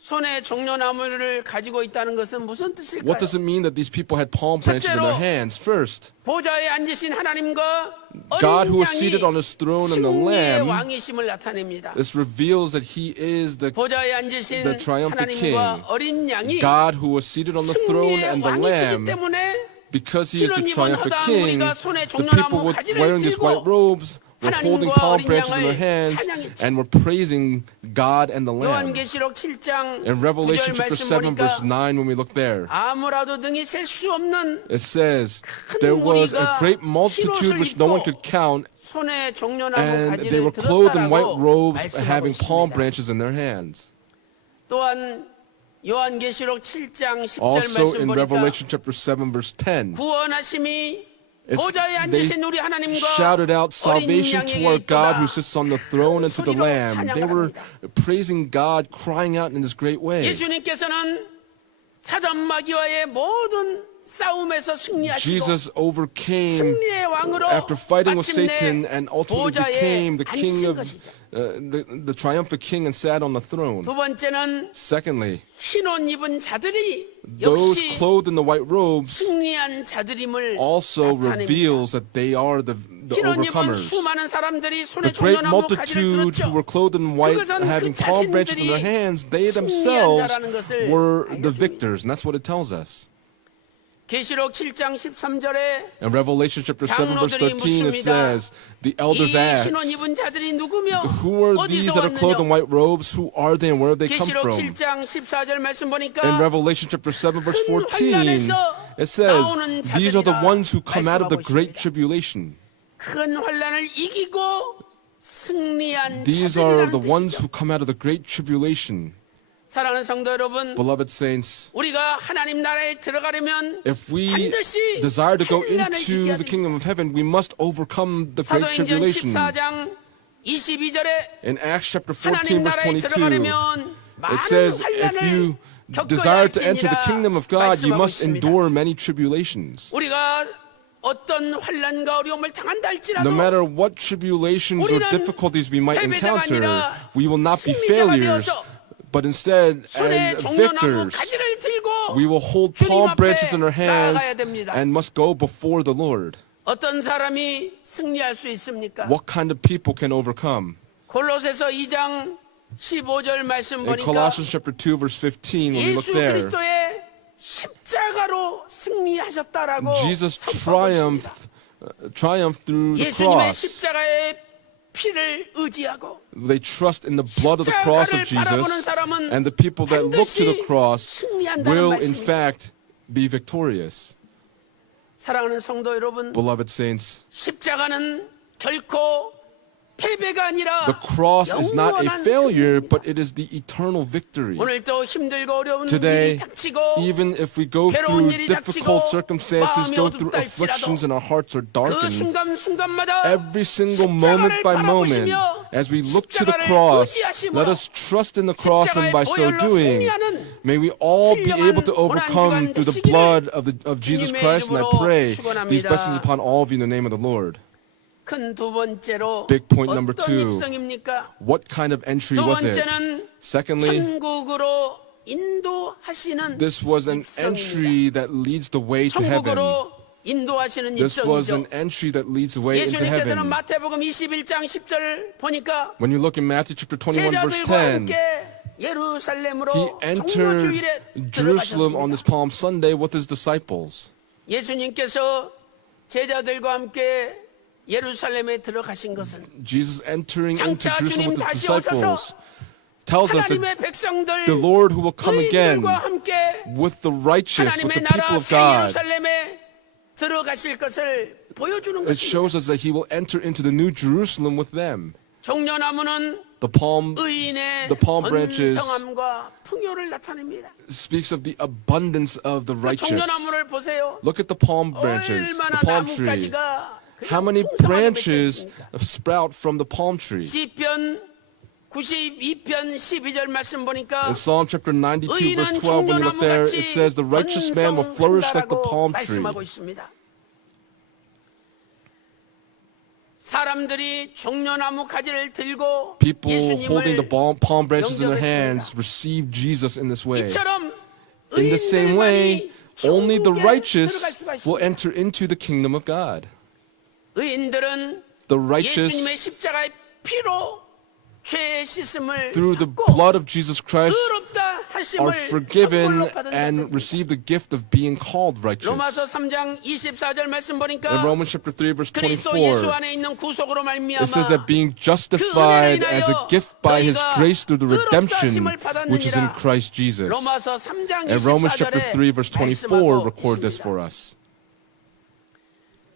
손에 종려나무를 가지고 있다는 것은 무슨 뜻일까요? What does it mean that these people had palm branches in their 첫째로, hands? First, 보좌에 앉으신 하나님과 God who 어린 is seated on 양이 his throne and the 승리의 Lamb, 왕이심을 나타냅니다. this reveals that he is the 보좌에 앉으신 the triumphant 하나님과 king. 어린 양이 God who was seated on the throne 승리의 and the 왕이시기 Lamb. 때문에 Because he is the 흰옷 입은 triumphant 허다한 king, 무리가 손에 the 종려나무 people 가지를 wearing these 들고 white robes were holding 하나님과 palm 어린 branches in their 양을 hands 찬양했죠. and were praising God and the Lamb. 요한계시록 7장 In Revelation 9절 chapter 말씀 7, verse 보니까 9, when we look there, 아무라도 능히 셀 수 없는 it says, there was a great multitude which no one could count, 손에 종려나무 and they 가지를 were clothed in white 들었다라고 robes, 말씀하고 having palm 있습니다. branches in their hands. 또한 요한계시록 7장 10절 Also 말씀 in 보니까 Revelation chapter 7, verse 10, 구원하심이 it's- 보좌에 they 앉으신 우리 하나님과 shouted out 어린 salvation to our 양에게 God 있도다. who sits on the throne and to the 소리로 Lamb. They were 찬양합니다. praising God, crying out in this great way. 예수님께서는 사단 마귀와의 모든 싸움에서 승리하시고 Jesus overcame 승리의 왕으로 after fighting with 마침내 Satan and ultimately 보좌에 became the king 앉으신 of 것이죠. the triumphant king and sat on the throne. 두 번째는 Secondly, 흰옷 입은 자들이 those 역시 clothed in the white robes 승리한 자들임을 also 나타냅니다. reveals that they are the 흰옷 입은 overcomers. 수많은 사람들이 손에 The great 종려나무 가지를 multitude 들었죠. who were clothed in white, 그것은 having 그 palm branches in their 자신들이 hands, they 승리한 themselves 자라는 것을 were the 알려줍니다. victors, and that's what it tells us. 계시록 7장 13절에 In Revelation chapter 7, verse 장로들이 13, it 묻습니다. says, the elders 이 흰옷 asked, 입은 자들이 누구며 who are these 어디서 that are clothed in 왔느냐? white robes? Who are they and where have they come 계시록 from? 7장 14절 말씀 보니까 In Revelation chapter 7, verse 큰 14, 환란에서 it says, 나오는 these are the 자들이라 ones who come out of the 말씀하고 great 있습니다. tribulation. 큰 환란을 이기고 승리한 These are 자들이라는 the ones 뜻이죠. who come out of the great tribulation. 사랑하는 성도 여러분, Beloved saints, 우리가 하나님 나라에 들어가려면 if we 반드시 desire to go 환란을 into 이겨야 the 됩니다. kingdom of heaven, we must overcome the great 사도행전 tribulation. 14장 22절에 In Acts chapter 14, 하나님 verse 나라에 22, 들어가려면 it 많은 says, if 환란을 you 겪어야 desire to enter the 할지니라 kingdom of God, you 말씀하고 must 있습니다. endure many tribulations. 우리가 어떤 환란과 어려움을 당한다 할지라도 No matter what tribulations or 우리는 difficulties we might 패배자가 encounter, 아니라 we will not be 승리자가 failures, 되어서 but instead, 손에 as 종려나무 victors, 가지를 들고 we will hold 주님 palm 앞에 branches in our hands 나아가야 됩니다. and must go before the Lord. 어떤 사람이 승리할 수 있습니까? What kind of people can overcome? 골로새서 2장 15절 말씀 In 보니까 Colossians chapter 2, verse 15, when we look 예수 there, 그리스도의 십자가로 승리하셨다라고 Jesus 선포하고 있습니다. triumphed through the 예수님의 cross. 십자가의 피를 의지하고 They trust in the blood of the cross of 십자가를 바라보는 Jesus, 사람은 and the people that look to the 반드시 cross 승리한다는 will, in 말씀이죠. fact, be victorious. 사랑하는 성도 여러분, Beloved saints, 십자가는 결코 패배가 아니라 the cross is not a 영원한 failure, 승리입니다. but it is the eternal victory. 오늘도 힘들고 어려운 Today, 일이 닥치고 even if we go 괴로운 through 일이 difficult 닥치고 circumstances, 마음이 go through 어둡다 afflictions, 할지라도 and our hearts are 그 darkened, 순간순간마다 every single moment by moment, as we look to the cross, let us trust in the cross, and by so doing, may we all be able to overcome through the blood of Jesus Christ. And I pray these blessings upon all of you in the name of the Lord. 큰 두 번째로 Big point number 어떤 two. 입성입니까? What kind of entry 두 was it? 번째는 Secondly, 천국으로 인도하시는 This was an 입성입니다. entry that leads the way to heaven. 천국으로 인도하시는 This was an 입성이죠. entry that leads the way into 예수님께서는 heaven. 마태복음 21장 10절 보니까 When you look in Matthew chapter 21 verse 제자들과 10, 함께 예루살렘으로 he entered 종료주일에 Jerusalem on this 들어가셨습니다. Palm Sunday with his disciples. 예수님께서 제자들과 함께 예루살렘에 들어가신 것은 Jesus entering into 장차 Jerusalem with 주님 his 다시 오셔서 disciples tells us that 하나님의 백성들 the Lord who will come again 의인들과 함께 with the righteous, with 하나님의 the people 나라 of 새 God. 예루살렘에 들어가실 것을 보여주는 It 것입니다. shows us that he will enter into the new Jerusalem with them. 종려나무는 The palm 의인의 the palm branches 번성함과 풍요를 나타냅니다. speaks of the abundance of the righteous. 종려나무를 보세요. Look at the palm branches, 얼마나 the palm tree. 나뭇가지가 How many 풍성하게 branches 맺혀 있습니까? sprout from the palm tree? 시편 92편 12절 말씀 보니까 In Psalm chapter 92 verse 12, when you look there, it says, the righteous man will flourish like the palm tree. 말씀하고 있습니다. 사람들이 종려나무 가지를 들고 People holding the 예수님을 palm branches in their hands 영접했습니다. receive Jesus in this way. 이처럼 In the same way, 의인들만이 only the 천국에 righteous 들어갈 수가 will 있습니다. enter into the kingdom of God. 의인들은 The righteous, 예수님의 십자가의 피로 죄의 씻음을 through the 받고 blood of Jesus Christ, 의롭다 are 하심을 forgiven 선물로 받은 and 자들입니다. receive the gift of being called righteous. 로마서 3장 24절 말씀 In 보니까 Romans chapter 3 verse 그리스도 예수 24, 안에 있는 구속으로 it 말미암아 says that being justified as a gift by His grace through the redemption which is in Christ Jesus. 로마서 3장 And Romans chapter 3 24절에 verse 24 말씀하고 record this 있습니다. for us.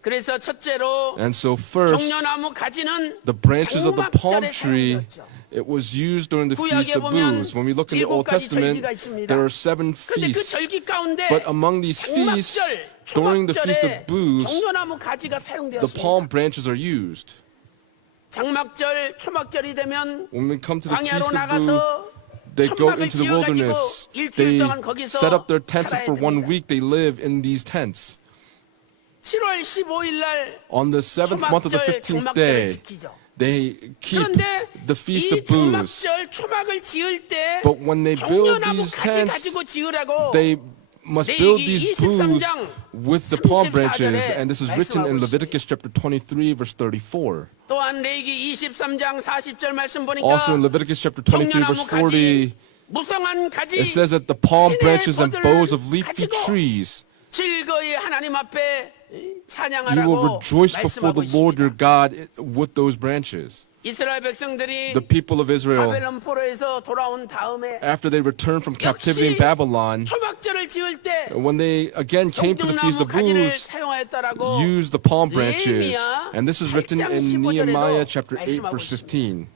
그래서 첫째로 And so first, 종려나무 가지는 the branches of the palm 장막절에 tree, 사용되었죠. it was used during the 구약에 Feast of 보면 Booths. When we look in the Old 7가지 Testament, 절기가 있습니다. there are 7 근데 그 feasts. 절기 가운데 But among these feasts, 장막절, during the Feast of 초막절에 Booths, 종려나무 가지가 the palm 사용되었습니다. branches are used. 장막절, 초막절이 되면 When we come to the 광야로 Feast of Booths, 나가서 they go 천막을 into the 지어가지고 wilderness. 일주일 They 동안 거기서 set up their tents, and 살아야 for 1 됩니다. week they live in these tents. 7월 15일 날 On the 7th month of the 초막절, 15th 장막절을 day, 지키죠. they keep 그런데 the Feast 이 of Booths. 장막절 초막을 지을 때 But when they build 종려나무 these 가지 tents, 가지고 지으라고 they must build these 레위기 booths 23장 with the palm 34절에 branches, and this is written in 말씀하고 Leviticus chapter 23, verse 34. 또한 레위기 23장 40절 말씀 보니까 Also in Leviticus chapter 23, verse 종려나무 40, 가지 무성한 가지 it says that the palm 신의 branches and 뻗을 boughs of leafy 가지고 trees, 즐거이 하나님 앞에 you will 찬양하라고 rejoice before 말씀하고 the Lord your 있습니다. God with those branches. 이스라엘 백성들이 The people of Israel, 바벨론 포로에서 돌아온 다음에 after they returned from captivity in 역시 Babylon, 초막절을 지을 때 when they again came to the Feast 종려나무 of 가지를 Booths, 사용하였다라고 used the palm branches. 예레미야 And this is written 8장 in 15절에도 Nehemiah chapter 8, 말씀하고 verse 있습니다. 15.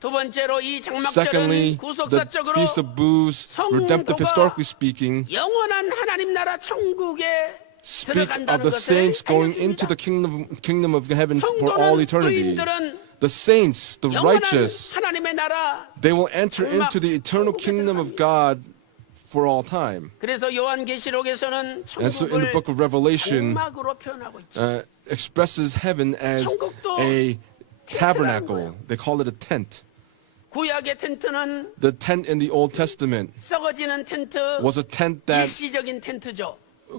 두 번째로 이 장막절은 Secondly, the 구속사적으로 Feast of Booths, redemptive 성도가 historically speaking, 영원한 하나님 나라 천국에 speak of 들어간다는 the 것을 saints going into 알려줍니다. the kingdom of heaven for all 성도는 eternity. 의인들은 The saints, the 영원한 righteous, 하나님의 나라. they will enter 장막 into the eternal 천국에 kingdom of 들어갑니다. God for all time. 그래서 요한계시록에서는 And so in the 천국을 book of Revelation, 장막으로 표현하고 있죠. expresses heaven as 천국도 a 텐트라는 tabernacle. 거예요. They call it a tent. 구약의 텐트는 The tent in the Old Testament 썩어지는 텐트, was a tent that 일시적인 텐트죠.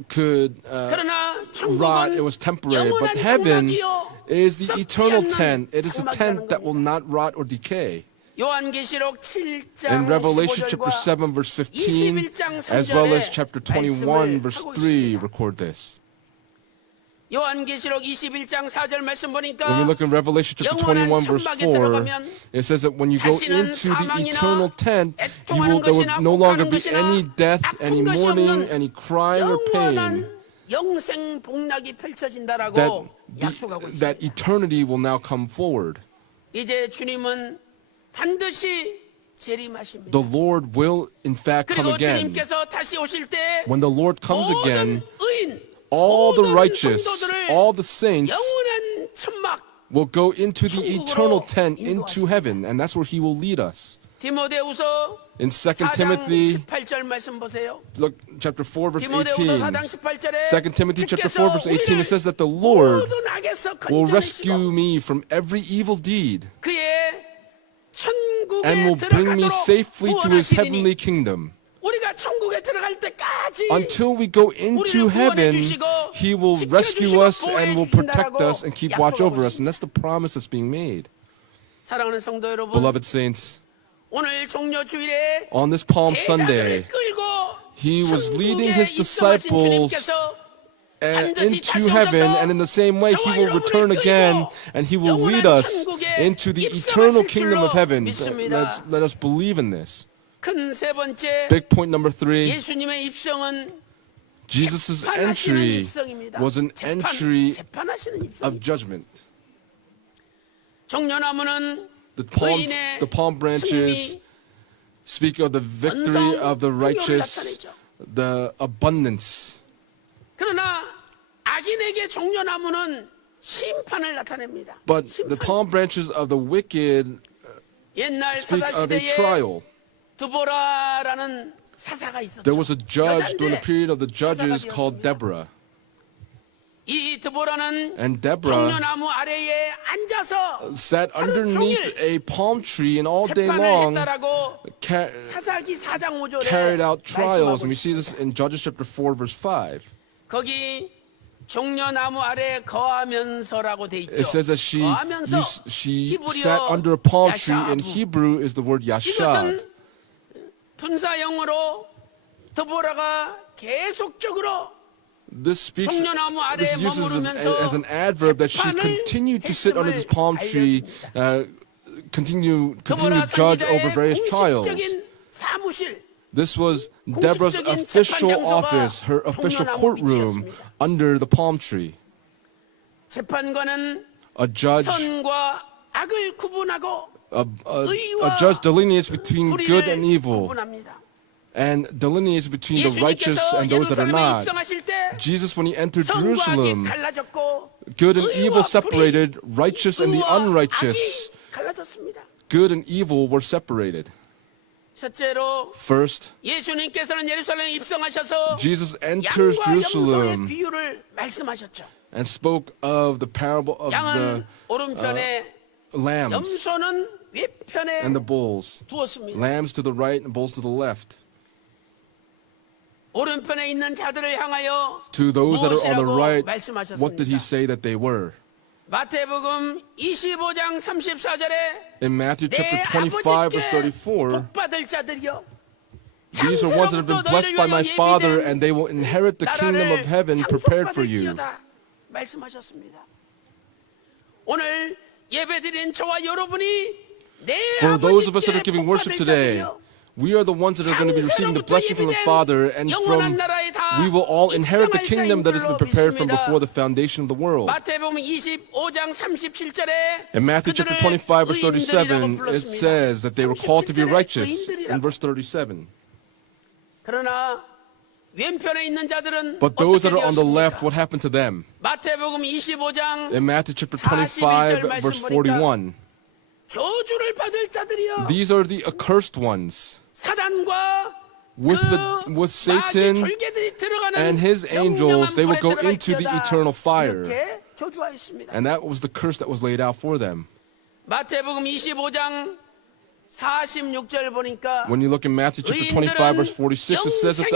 could 그러나 rot, 천국은 it was temporary, but 영원한 heaven 장막이요 is the 썩지 eternal 않는 tent. It is a 장막이라는 tent that will 겁니다. not rot or decay. 요한계시록 7장 In Revelation chapter 15절과 7 verse 15, 21장 as well as 3절에 chapter 21 verse 말씀을 3 하고 있습니다. record this. 요한계시록 21장 4절 말씀 When we 보니까 look in Revelation chapter 영원한 21 verse 천막에 4, 들어가면 it says that when you go 다시는 into the 사망이나 eternal tent, 애통하는 there will 것이나 no longer be 곡하는 any 것이나 death, 아픈 any 것이 mourning, 없는 any crying or pain. 영원한 영생 복락이 펼쳐진다라고 약속하고 That 있습니다. eternity will now come forward. 이제 주님은 반드시 재림하십니다. The Lord will in fact come 그리고 again. 주님께서 다시 오실 때 When the Lord comes again, 모든 의인, all the 모든 righteous, 성도들을 all the saints 영원한 천막 will go into the 천국으로 eternal tent, into 인도하십니다. heaven, and that's where He will lead us. 디모데후서 In 2 4장 Timothy, 18절 말씀 보세요. look, chapter 4, verse 디모데후서 18. 4장 18절에 2 Timothy chapter 4, verse 18, it says that the Lord 모든 악에서 will 건져내시고 rescue me from every evil deed. 그의 천국 and 천국에 will bring me 들어가도록 safely to his heavenly 구원하시리니 kingdom. 우리가 천국에 들어갈 때까지 Until we go into 우리를 구원해 heaven, 주시고 he will 지켜주시고 rescue us and will 보호해 protect us and keep watch 약속하고 over us. And that's the promise that's being made. 사랑하는 성도 여러분, Beloved saints, 오늘 종려 주일에 on this Palm Sunday, 제자들을 끌고 he was leading 천국에 his 입성하신 disciples 주님께서 into heaven, and in the same way, he will return again and he will lead us into the eternal kingdom of heaven. Let us believe in this. 큰 세 번째, Big point number 3, 예수님의 입성은 Jesus' 재판하시는 entry 입성입니다. was an entry 재판하시는 입성. of judgment. 종려나무는 The 의인의 palm branches 승리, speak of the victory of the 풍요를 righteous, 나타내죠. the abundance. 그러나 악인에게 종려나무는 심판을 나타냅니다. But the 심판. palm branches of the wicked 옛날 speak 사사 of a 시대에 trial. 드보라라는 사사가 있었죠. There was a judge during the 여잔데 period of the judges 사사가 called 되었습니다. Deborah. 이 드보라는 And Deborah 종려나무 아래에 앉아서 sat 하루 underneath 종일 a palm tree and all day 재판을 long 했다라고 ca- 사사기 4장 5절에 carried out trials. 말씀하고 And we see this 있습니다. in Judges chapter 4, verse 5. 거기 종려나무 아래 거하면서라고 돼 있죠. It says that she 거하면서 sat under a palm tree. In 야샤브. Hebrew is the word yashab. 이것은 분사형으로 드보라가 계속적으로 This speaks. 종려나무 아래에 This is used 머무르면서 as an adverb that she 재판을 continued to sit under this palm tree, continue 드보라 to judge over 선지자의 various trials. 공식적인 사무실, This was Deborah's 공식적인 official 재판 장소가 office, her official 종려나무 courtroom 밑이었습니다. under the palm tree. 재판관은 A judge, 선과 악을 구분하고 a 의와 judge delineates between good and 불의를 evil 구분합니다. and delineates between the righteous 예수님께서 and those that are 예루살렘에 not. 입성하실 때 Jesus, when he entered 선과 악이 Jerusalem, 갈라졌고 good and 의와 evil 불의, separated, righteous and the 의와 unrighteous, 악이 갈라졌습니다. good and evil were separated. 첫째로 First, 예수님께서는 예루살렘에 입성하셔서 Jesus enters 양과 염소의 Jerusalem 비유를 말씀하셨죠. and spoke of the parable of the 양은 오른편에 lambs 염소는 왼편에 and the bulls, 두었습니다. lambs to the right and bulls to the left. 오른편에 있는 자들을 향하여 To those that are on the 무엇이라고 right, 말씀하셨습니다. what did he say that they were? 마태복음 25장 34절에 In Matthew 내 chapter 25, verse 아버지께 34, 복 받을 자들이여 these are ones that have been blessed by my Father, and they will inherit the kingdom of heaven prepared for you. 말씀하셨습니다. 오늘 예배드린 저와 여러분이 내 For those of us that 아버지께 are giving 복 worship 받을 today, 자들이여 we are the ones that are going to be receiving the blessing from the Father, and from we will all inherit the kingdom that has been prepared from before the foundation of the world. 마태복음 25장 37절에 In Matthew chapter 25, verse 37, it says that they were called to be righteous. In verse 37. 그러나 왼편에 있는 자들은 But those 어떻게 that are on the left, 되었습니까? what happened to them? 마태복음 25장 In Matthew chapter 25, verse 41, 저주를 받을 자들이여 these are the accursed ones. 사단과 With 마귀 Satan 졸개들이 들어가는 and his angels, they will go 영영한 불에 into the 들어갈지어다. eternal fire. 이렇게 저주하였습니다. And that was the curse that was laid out for them. 마태복음 25장 46절 보니까 When you look in Matthew chapter 25, verse 46, it says that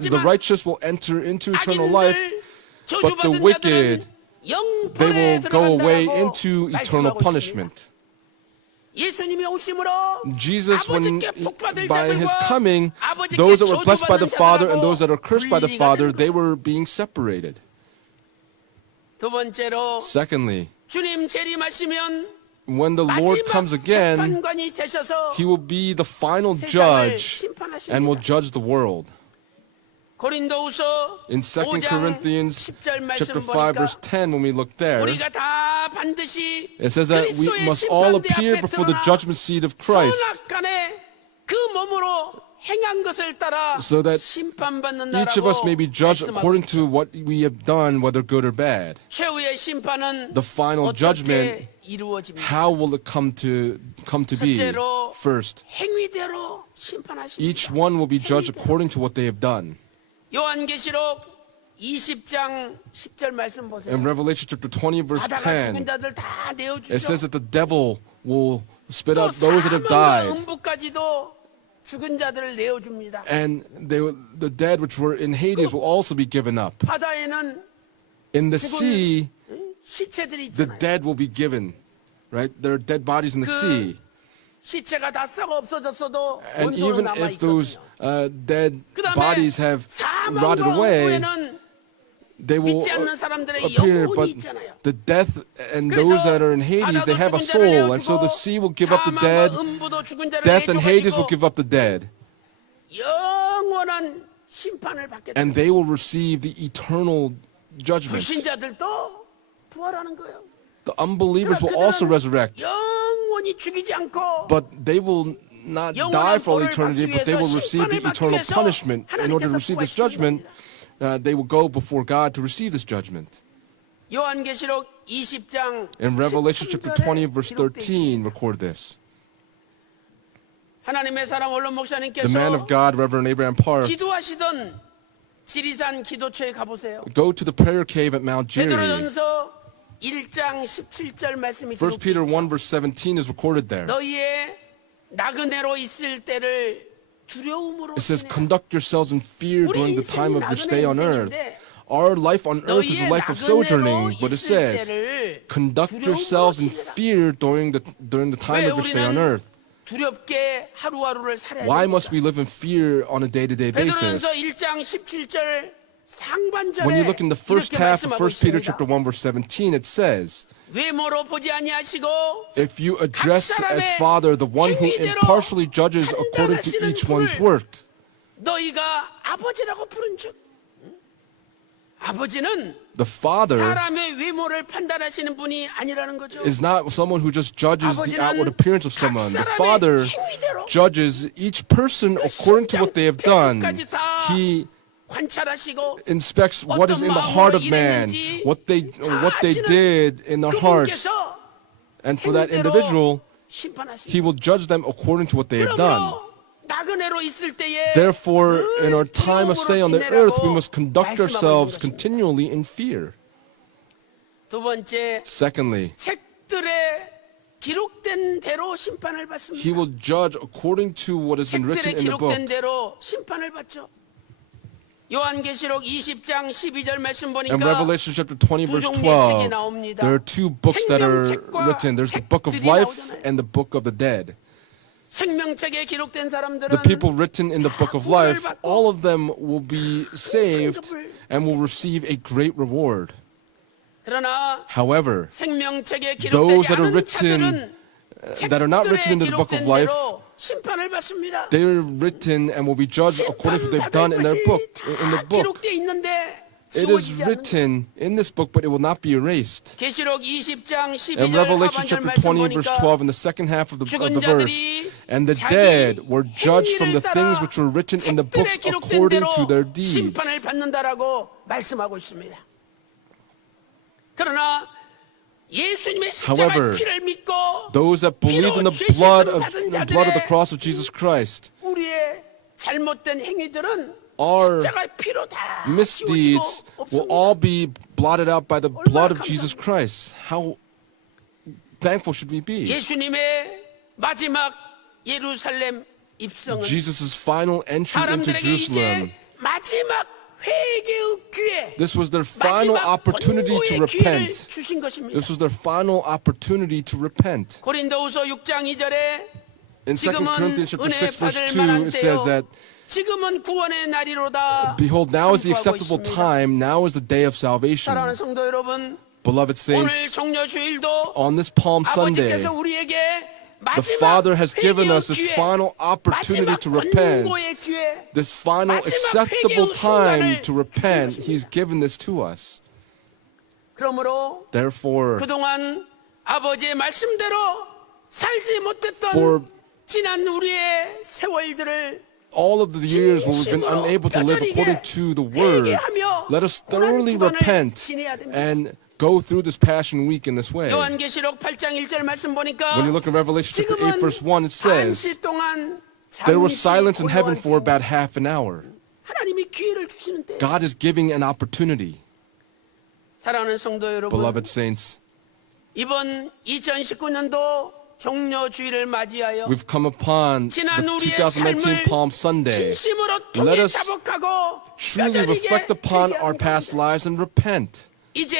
the righteous will enter into eternal life, 악인들 but the 저주받은 wicked, 자들은 영벌에 they will go away 들어간다라고 into eternal 말씀하고 punishment. 있습니다. 예수님이 오심으로 Jesus, when 아버지께 복 받을 by his 자들과 coming, 아버지께 those that were blessed by the 저주받는 Father and 자들하고 those that are cursed by the 분리가 Father, 되는 they 거죠. were being separated. 두 번째로 Secondly, 주님 재림하시면 when the Lord 마지막 comes again, 재판관이 되셔서 he will be the final 세상을 judge and will 심판하십니다. judge the world. 고린도후서 In 2 5장 Corinthians 10절 말씀 chapter 5, 보니까 verse 10, when we look there, 우리가 다 반드시 it says that we 그리스도의 must all 심판대 appear 앞에 before the 드러나 judgment seat of Christ, 선악간에 그 몸으로 행한 것을 따라 so that 심판받는다라고 each of us may be judged 말씀하고 according to what we have done, whether good or bad. 최후의 심판은 The final 어떻게 judgment, 이루어집니까? how will it come to be? 첫째로 First, 행위대로 심판하십니다. each one will be judged according to what they have done. 요한계시록 20장 10절 말씀 보세요. In Revelation chapter 20, verse 바다가 10, 죽은 자들 다 it 내어주죠. says that the devil will spit 또 out those that have 사망과 died. 음부까지도 죽은 자들을 내어줍니다. And the dead which were in Hades will also be given up. 바다에는 In the sea, 시체들이 the 있잖아요. dead will be given. Right? There are dead bodies in the sea. 시체가 다 썩어 없어졌어도 And 원소는 even 남아 if those 있거든요. dead 그다음에 bodies have rotted 사망과 away, 후에는 they will 믿지 않는 사람들의 appear. 영혼이 But 있잖아요. the death and 그래서 those that are in Hades, they have a 바다도 죽은 자를 soul. And so the 내어주고 sea will give up the 사망과 dead. 음부도 죽은 자를 Death and Hades will 내줘가지고 give up the dead. 영원한 심판을 받게 And 됩니다. they will receive the eternal judgment. 불신자들도 부활하는 거예요. The unbelievers will 그들은 also resurrect. 영원히 죽이지 않고 But they will not die for all eternity, but they will receive the eternal punishment. In order to receive this judgment, they will go before God to receive this judgment. 요한계시록 20장 In Revelation chapter 20, 13절에 verse 기록되어 13, 있습니다. record this. 하나님의 사랑 원론 The man of 목사님께서 God, Reverend Abraham Park, 기도하시던 지리산 기도처에 가보세요. go to the prayer cave at Mount Gerizim. 베드로전서 1장 17절 말씀이 1 Peter 기록되어 1, verse 17 is recorded there. 너희의 나그네로 있을 때를 두려움으로 It says, 지내라. conduct yourselves in fear 우리 during the time 인생이 of your 나그네 stay on earth. 인생인데 Our life on earth is a 너희의 life of 나그네로 sojourning, but it 있을 says, 때를 conduct 두려움으로 yourselves in 지내라. fear during the time 왜 of your stay on 우리는 earth. 두렵게 하루하루를 살아야 Why 됩니까? must we live in fear on a day-to-day basis? 베드로전서 1장 17절 상반절에 When you look in the first 이렇게 half of 말씀하고 1 Peter 있습니다. chapter 1, verse 17, it says, 외모로 보지 아니하시고 if you address 사람의 as Father the one who 행위대로 impartially judges according to 판단하시는 each one's 분을 work, 너희가 아버지라고 부른즉 아버지는 the Father 사람의 외모를 판단하시는 분이 아니라는 거죠. is not someone who just judges the outward appearance of someone. The 각 Father 사람의 행위대로 judges each person according to what they have done. He 관찰하시고 inspects what is in the heart of man, what they did in their hearts, 그분께서 and for that 행위대로 individual, 심판하시고 He will judge them according to what they have done. 그러므로 나그네로 있을 때에 Therefore, in our time of 두려움으로 stay on the earth, we 지내라고 must conduct 말씀하고 ourselves 있는 것입니다. continually in fear. 두 번째 Secondly, 책들에 기록된 대로 심판을 He 받습니다. will judge according to what has been 책들에 written in the book. 기록된 대로 심판을 받죠. 요한계시록 20장 12절 말씀 In 보니까 Revelation chapter 20, 두 verse 종류의 책이 12, 나옵니다. there are two books that are 생명책과 written. There's the book of 책들이 life 나오잖아요. and the book of the dead. 생명책에 기록된 사람들은 The people written in the book of life, all of them will be saved and will receive a great reward. 그러나 However, 생명책에 those 기록되지 that are 않은 written, 자들은 that are not written into the book of life, 심판을 받습니다. they are written and will be judged according to what they've done in their book. In the book, 기록되어 있는데 it is 지워지지 않는 written in this book, but it will not be erased. 계시록 20장 In 12절 Revelation 하반절 chapter 말씀 20, verse 보니까 12, in the second half of the 죽은 verse, 자들이 and the 자기 dead were judged from the 행위를 things 따라 which were written in the books 책들에 기록된 according 대로 to their deeds. 심판을 받는다라고 말씀하고 있습니다. 그러나 예수님의 However, 십자가의 피를 믿고 Those that believed in the 죄 blood 씻음 of 받은 the blood of the 자들의 cross of Jesus Christ, 우리의 잘못된 행위들은 our 십자가의 피로 다 misdeeds 지워지고 will 없습니다. all be blotted out by the blood of Jesus Christ. How thankful should we be? 예수님의 마지막 예루살렘 입성은 Jesus' final entry into 사람들에게 Jerusalem. 이제 마지막 회개의 기회, This was their final 마지막 opportunity to 권고의 기회를 repent. 주신 것입니다. This was their final opportunity to repent. 고린도후서 6장 2절에 In 2 지금은 Corinthians chapter 은혜 6, verse 받을 2, 만한 it says 때요. that, 지금은 구원의 날이로다. Behold, now is the 선포하고 acceptable 있습니다. time, now is the day of salvation. 사랑하는 성도 여러분, Beloved 오늘 saints, 정려 주일도 on this Palm Sunday, 아버지께서 우리에게 the 마지막 Father has given 회개의 us this 기회, final opportunity 마지막 to repent. 권고의 기회, This final 마지막 acceptable 회개의 time 순간을 to repent, 주신 He's 것입니다. given this to us. 그러므로 Therefore, 그동안 아버지의 말씀대로 살지 못했던 For- 지난 우리의 세월들을 all of the years where we've been unable to live according to the Word, let us thoroughly repent and go through this Passion Week in this way. 요한계시록 8장 1절 말씀 보니까 When you look at Revelation chapter 8, 지금은 verse 1, it says, 안식 동안 there was 잠시 silence in heaven for 고요한 about half an hour. 하나님이 기회를 주시는데 God is giving an opportunity. 사랑하는 성도 여러분, Beloved saints, 이번 2019년도 종려 주일을 맞이하여 We've come upon 지난 the 우리의 2019 삶을 Palm Sunday. 진심으로 Let 통해 us 자복하고 Truly 뼈저리게 reflect upon our 회개하는 past 겁니다. lives and repent. 이제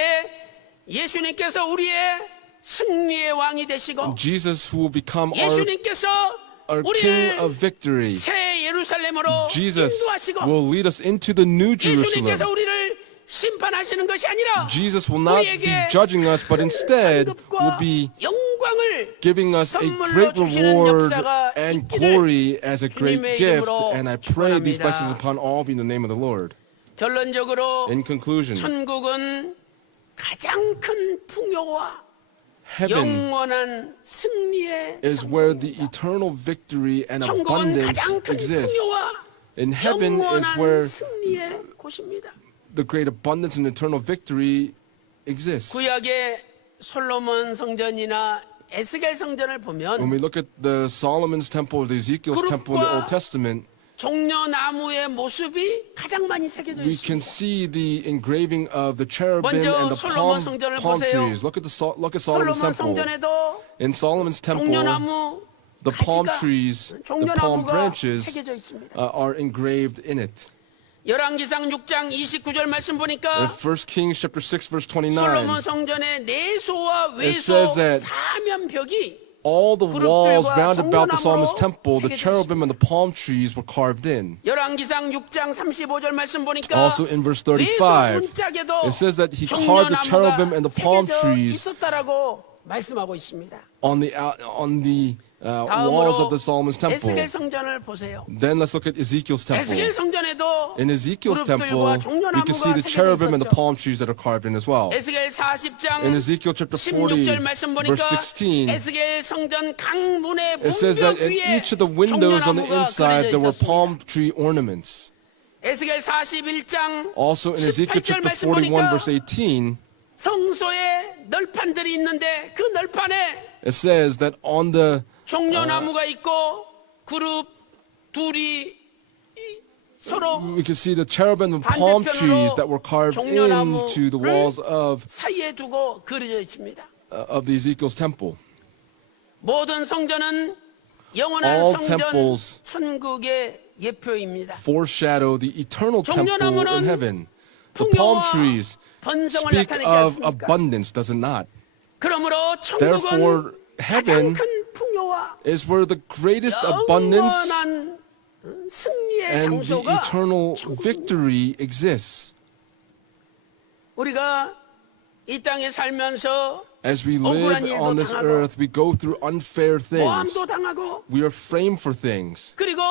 예수님께서 우리의 승리의 왕이 되시고 Jesus, who will become 예수님께서 our King of 우리를 victory. 새 예루살렘으로 Jesus 인도하시고 will lead us into the new 예수님께서 Jerusalem. 우리를 심판하시는 것이 아니라 Jesus will not be 우리에게 judging us, but instead will 상급과 be 영광을 giving us a 선물로 great 주시는 reward 역사가 and 있기를 glory as a great 주님의 gift. 이름으로 And I pray these 축원합니다. blessings upon all be in the name of the Lord. 결론적으로 In conclusion, 천국은 가장 큰 풍요와 heaven 영원한 승리의 is where the eternal victory and 천국은 abundance 가장 큰 exists. 풍요와 In heaven is 영원한 where 승리의 곳입니다. the great abundance and eternal victory exists. 구약의 솔로몬 성전이나 에스겔 성전을 보면 When we look at the Solomon's temple or the Ezekiel's temple in the Old Testament, 종려 나무의 모습이 가장 많이 새겨져 we can 있습니다. see the engraving of the cherubim 먼저 and the 솔로몬 성전을 palm 보세요. trees. Look at Solomon's 솔로몬 temple. 성전에도 In Solomon's temple, 종려나무 the palm 가지가 trees, the palm 종려나무가 branches 새겨져 있습니다. are engraved in it. 열왕기상 6장 29절 말씀 In 보니까 1 Kings chapter 6 verse 솔로몬 29, 성전의 내소와 It 외소 says that 사면벽이 all the walls round about the Solomon's temple, the 새겨져 cherubim and the palm trees were carved in. 열왕기상 6장 35절 말씀 보니까 Also in verse 외소 35, 문짝에도 it says that he carved the cherubim and the palm 새겨져 trees 있었다라고 말씀하고 있습니다. on the walls of the Solomon's temple. 에스겔 성전을 보세요. Then let's look at Ezekiel's temple. 에스겔 성전에도 In Ezekiel's temple, 그룹들과 we can see 종려나무가 the 새겨져 cherubim and the 있었죠. palm trees that are carved in as well. 에스겔 40장 In Ezekiel chapter 40, 16절 말씀 보니까 verse 16, 에스겔 성전 강문의 it says that 문벽 in 위에 each of the windows on the 종려나무가 inside 그려져 there were 있었습니다. palm tree ornaments. 에스겔 41장 Also in Ezekiel 18절 chapter 말씀 41, 보니까 verse 18, 성소에 널판들이 있는데 그 널판에 it says that on the 종려나무가 있고 그룹 둘이 서로 we can see the cherubim and palm trees that were carved into the walls 사이에 두고 그려져 있습니다. of the Ezekiel's temple. 모든 성전은 영원한 All 성전 temples 천국의 예표입니다. Foreshadow the eternal temple in 종려나무는 heaven. The palm 풍요와 trees 번성을 speak 나타내지 of 않습니까? abundance, does it not? 그러므로 Therefore, 천국은 가장 heaven 큰 풍요와 is where the greatest abundance 영원한 승리의 and the 장소가 eternal 천국입니다. victory exists. 우리가 이 땅에 살면서 As we live 억울한 일도 on this 당하고, earth, we go through unfair things. 모함도 당하고 We are framed for things. 그리고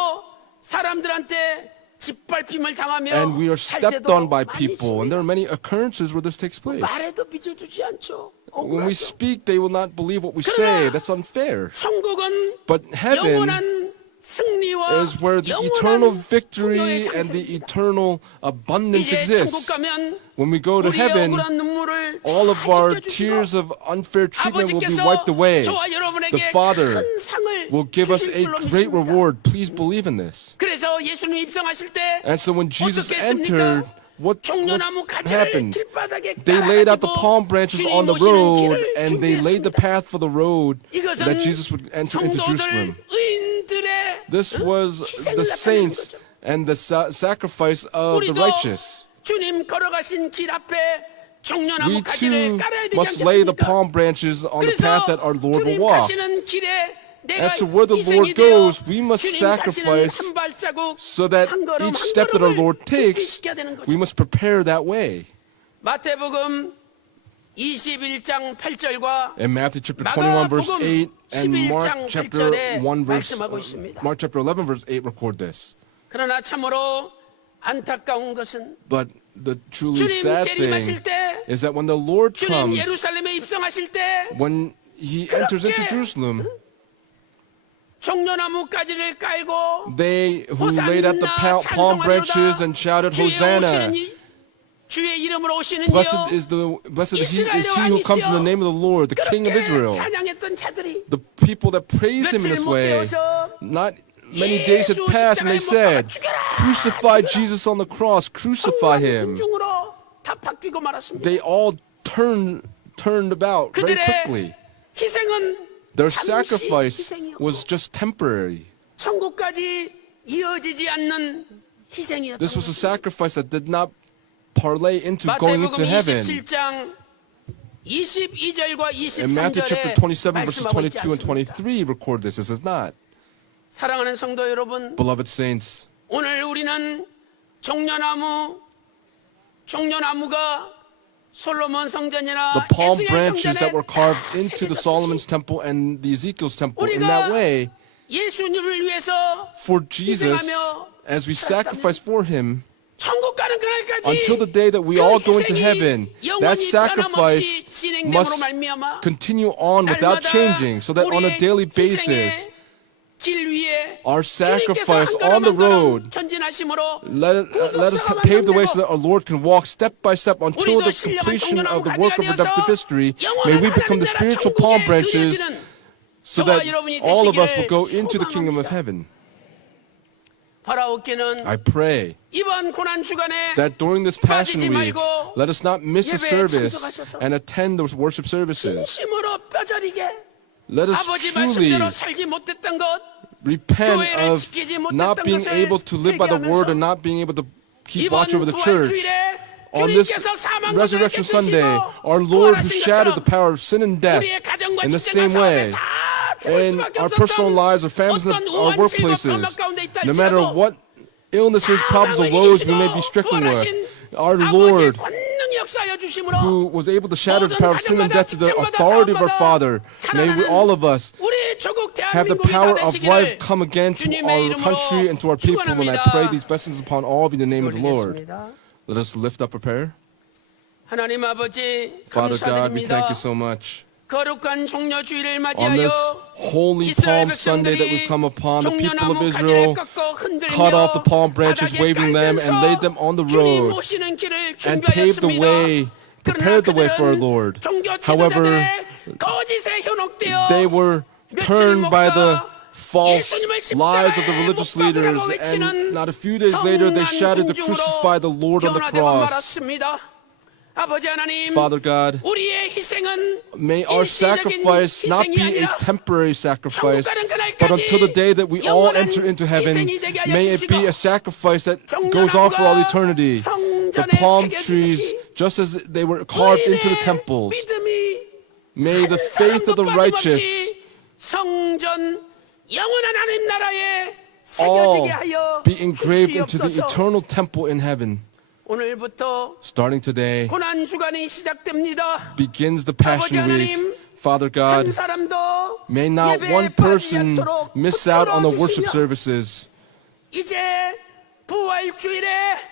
사람들한테 짓밟힘을 당하며 And we are 살 stepped 때도 on by 많이 people. And 있습니다. there are many occurrences where this takes place. 말해도 믿어주지 않죠. When we 억울하죠. speak, they will not believe what we say. That's unfair. 천국은 But heaven 영원한 승리와 is where the eternal 영원한 victory 풍요의 and the 장소입니다. eternal abundance 이제 천국 exists. 가면 When we go to 우리의 heaven, 억울한 눈물을 all of 다 our 씻겨주시고 tears of unfair treatment will be 아버지께서 wiped away. 저와 여러분에게 The Father 큰 상을 will give us 주실 a 줄로 great 믿습니다. reward. Please believe in this. 그래서 예수님 입성하실 때 And so when Jesus 어떻게 entered, 했습니까? what 종려나무 가지를 happened? 길바닥에 They laid out the 깔아가지고 palm branches 주님 on the 오시는 road 길을 and they laid the 준비했습니다. path for the road 이것은 that Jesus would enter into 성도들 Jerusalem. 의인들의 This was 희생을 the 나타내는 saints 거죠. and the sacrifice of the 우리도 righteous. 주님 걸어가신 길 앞에 종려나무 We 가지를 too 깔아야 되지 must lay the 않겠습니까? palm branches on the 그래서 path that our Lord will 주님 walk. 가시는 길에 내가 And so where the 희생이 Lord goes, 되어 we must 주님 가시는 sacrifice 한 발자국, so that 한 걸음, each 한 step that our 걸음을 Lord takes, 준비시켜야 되는 거죠. we must prepare that way. 마태복음 21장 8절과 In Matthew chapter 21 verse 마가복음 8 and 11장 Mark chapter 8절에 1 verse 말씀하고 있습니다. Mark chapter 11 verse 8 record this. 그러나 참으로 안타까운 것은 But the truly 주님 sad 재림하실 thing 때 is that when the Lord 주님 comes, 예루살렘에 입성하실 때 when he enters into Jerusalem, 종려나무 가지를 깔고 they who laid out the palm branches and shouted Hosanna, 주의 이름으로 오시는 blessed is he who comes in the name of the Lord, the King of Israel. 찬양했던 자들이 The people that praised him in 며칠 this 못 way, 되어서 not many days had passed, and they said, "Crucify Jesus on the cross, crucify him." 군중으로 다 바뀌고 말았습니다. They all turned about very 그들의 quickly. 희생은 Their 잠시 sacrifice 희생이었고 was just temporary. 천국까지 이어지지 않는 희생이었던 This was a 것입니다. sacrifice that did not parlay into going 마태복음 into heaven. 27장 22절과 In Matthew chapter 27 23절에 verses 말씀하고 있지 22 and 않습니까? 23 record this. This is not. 사랑하는 성도 여러분, Beloved saints, 오늘 우리는 종려나무가 솔로몬 성전이나 the palm 에스겔 branches that 성전에 were carved 다 into the 새겨졌듯이 Solomon's temple and the Ezekiel's temple, in 우리가 that way, 예수님을 위해서 for Jesus, 희생하며 as we 살았다면 sacrifice for him, 천국 가는 그날까지 until the day that we 그 all go into 희생이 heaven, that 영원히 sacrifice 변함없이 진행됨으로 must 말미암아 continue on without 날마다 changing, so that on a 우리의 daily 희생의 basis, 길 위에 our 주님께서 sacrifice 한 걸음 on the 한 걸음 road, 전진하심으로 let us pave the way so that our Lord can walk step by step until the completion of the work of redemptive history. May we become the spiritual palm branches so that all of us will go into the kingdom of heaven. 바라옵기는 I pray 이번 고난 주간에 that during this Passion 빠지지 Week, 말고 let us not miss a 예배에 service 참석하셔서 and attend those worship services. 진심으로 뼈저리게 Let us 아버지 truly 말씀대로 살지 못했던 것 repent 교회를 of 지키지 not 못했던 being 것을 able to live by the word 회개하면서 and not being able to keep 이번 watch over the church. 부활주일에 On this 주님께서 사망 Resurrection 권세를 Sunday, 깨뜨리시고 our Lord who 부활하신 shattered the 것처럼 power of sin and death, 우리의 가정과 in the 직장과 same way, 사업에 다 죽을 in 수밖에 our personal 없었던 lives, our families, and 어떤 our 우한 질과 workplaces, 병력 가운데 있다 no matter 할지라도 what illnesses, problems, or 사망을 woes we 이기시고 may be stricken with, 부활하신 our 아버지의 Lord, 권능이 역사하여 주심으로 who was able to shatter the 모든 power of sin and death to the 가정마다 authority of our 직장마다 Father, may we, 살아나는 all of us, 우리 조국 have the 대한민국이 다 power of life 되시기를 come again to 주님의 our 이름으로 country and to our people. And I pray 축원합니다. these blessings upon all of you in the name of the Lord. 올리겠습니다. Let us lift up a prayer. 하나님 아버지 Father God, we thank 감사드립니다. you so much. 거룩한 종려주일을 On this 맞이하여 holy 이스라엘 Palm Sunday that we've 백성들이 come upon, the people of 종려나무 Israel 가지를 꺾어 흔들며 cut off the palm branches, 바닥에 waving them, and 깔면서 laid them on the 주님 road 모시는 길을 and paved the 준비하였습니다. way, prepared the way for our Lord. However, 종교 지도자들의 거짓에 현혹되어 they were turned by the false lies of the religious leaders, and not a few days later they shouted to crucify the Lord on the cross. 아버지 하나님, Father God, 우리의 희생은 may our 일시적인 sacrifice not 희생이 be a 아니라 temporary sacrifice, 천국 가는 but until the day that we all 영원한 enter into heaven, 희생이 되게 하여 may it be 주시고 a sacrifice that goes on for all eternity. The 성전에 palm 새겨지듯이 trees, just as they were carved into the 의인의 temples, 믿음이 may the 한 faith of the 사람도 righteous 빠짐없이 성전 영원한 하나님 나라에 all 새겨지게 하여 be engraved into the 주시옵소서. eternal temple in heaven. 오늘부터 Starting today 고난 주간이 시작됩니다. begins the Passion Week. Father God, 한 사람도 may not 예배에 one person 빠지지 않도록 miss out on the worship 붙들어 주시며 services. 이제 부활주일에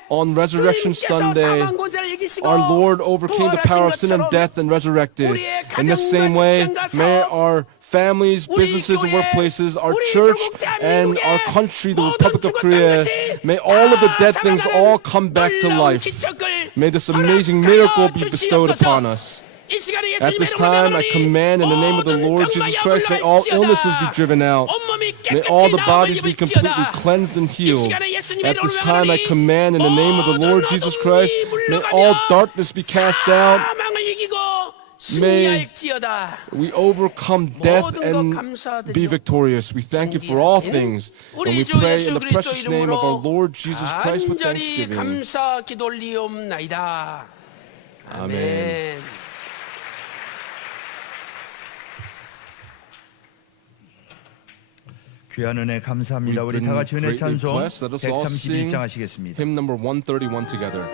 On Resurrection 주님께서 Sunday, 사망 권세를 이기시고 our Lord overcame the power of sin and 부활하신 death and resurrected. 우리의 In the same 가정과 way, 직장과 may 사업, our families, 우리 businesses, and 교회, workplaces, our 우리 church, 조국 and 대한민국의 our country, the 모든 Republic of 죽었던 Korea, 것이 may all of the 다 dead things 살아나는 all come back to 놀라운 life. 기적을 May this amazing 허락하여 miracle be bestowed 주시옵소서. upon us. 이 시간에 At 예수님의 this 이름으로 time, I 명하노니 command in the name of the 모든 Lord 병과 Jesus Christ, may 약을 all 날지어다. illnesses be driven out. 온몸이 May 깨끗이 all the 나음을 bodies be completely 입을지어다. cleansed and healed. 이 시간에 예수님의 At 이름으로 this time, I 명하노니 command in the name of the Lord Jesus Christ, may all darkness be cast out. 사망을 이기고 May 승리할지어다. we overcome death 모든 것 and 감사드리며 be victorious. We thank you for all things. And 우리 we 주 pray 예수 in the 그리스도 precious name of our 이름으로 Lord Jesus Christ with 간절히 thanksgiving. 감사 기도리옵나이다. 아멘. 귀한 은혜 감사합니다. We've 우리 다 been 같이 은혜 greatly 찬송 blessed. Let us all sing 131장 하시겠습니다. hymn number 131 together.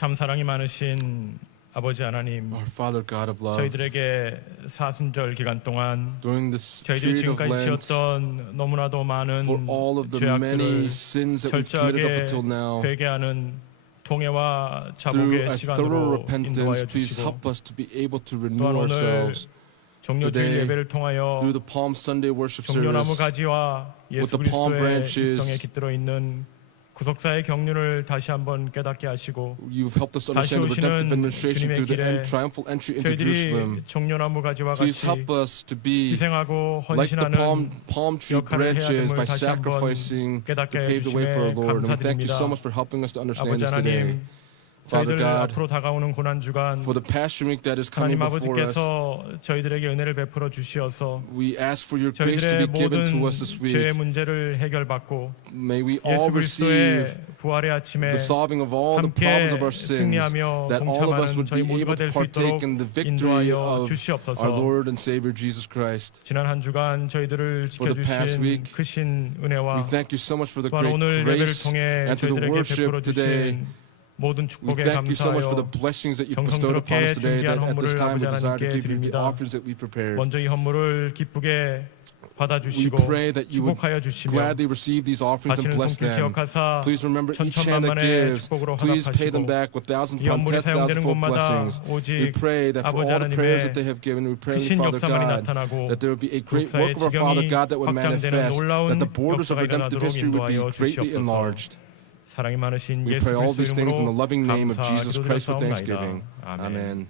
참 사랑이 많으신 아버지 하나님, Our Father God of love, 저희들에게 사순절 기간 동안 during this 저희들이 period of 지금까지 Lent, 지었던 너무나도 많은 for all of the many 죄악들을 sins that we've committed up 철저하게 until now, 회개하는 통회와 through 자복의 a thorough 시간으로 repentance, 인도하여 please 주시고 help us to be able to renew 또한 오늘 ourselves. 종료주일 today, 예배를 통하여 Through the Palm Sunday worship 종려나무 service, 가지와 예수 with the palm 그리스도의 branches, 입성에 깃들어 있는 구속사의 경륜을 다시 한번 깨닫게 하시고 you've helped us 다시 understand the redemptive 오시는 administration 주님의 through the 길에 triumphal entry into 저희들이 Jerusalem. 종려나무 가지와 Please 같이 help us to be 희생하고 like the 헌신하는 palm tree 역할을 해야 branches 됨을 by 다시 한번 sacrificing to 깨닫게 pave the way for our 해주심에 Lord. And we thank you 감사드립니다. so much for helping us to understand 아버지 this today. 하나님, Father 저희들 God, 앞으로 다가오는 고난 주간 for the Passion Week that is coming 하나님 before us, 아버지께서 저희들에게 은혜를 베풀어 주시어서 we ask for your grace to be 저희들의 given 모든 to us this 죄의 week. 문제를 해결받고 May we 예수 all receive 그리스도의 부활의 아침에 the solving of all the 함께 problems of our sins, 승리하며 that all of us 동참하는 would 저희 be 모두가 able to 될 수 있도록 partake in the victory 인도하여 of our 주시옵소서. Lord and Savior Jesus Christ. 지난 한 주간 저희들을 For the past 지켜주신 week, 크신 We 은혜와 thank you so much for the 또한 great 오늘 예배를 grace, 통해 and to the 저희들에게 worship 베풀어 today. 주신 모든 We 축복에 thank you so much for the 감사하여 blessings that you bestowed upon us 정성스럽게 today, that 준비한 at this 헌물을 time we 아버지 desire to 하나님께 give you the 드립니다. offerings that we prepared. 먼저 이 헌물을 기쁘게 We 받아주시고 pray that you would 축복하여 주시며 gladly receive these offerings and 바치는 bless 손길 them. 기억하사 Please remember each hand that 천천만만의 gives. 축복으로 Please pay them 허락하시고 back with thousand 이 헌물이 upon 10,000 사용되는 fold 곳마다 blessings. We 오직 pray that for 아버지 all the prayers that 하나님의 they have given, we pray, 크신 Father 역사만이 God, 나타나고 that there would be a great 국사의 work of our Father 지경이 God that would 확장되는 manifest, 놀라운 that the borders of 역사가 redemptive 일어나도록 history would be 인도하여 greatly 주시옵소서. enlarged. 사랑이 많으신 We 예수 pray all these 그리스도 things in the 이름으로 loving name of 감사 Jesus Christ with thanksgiving. 기도드렸사옵나이다. 아멘. Amen.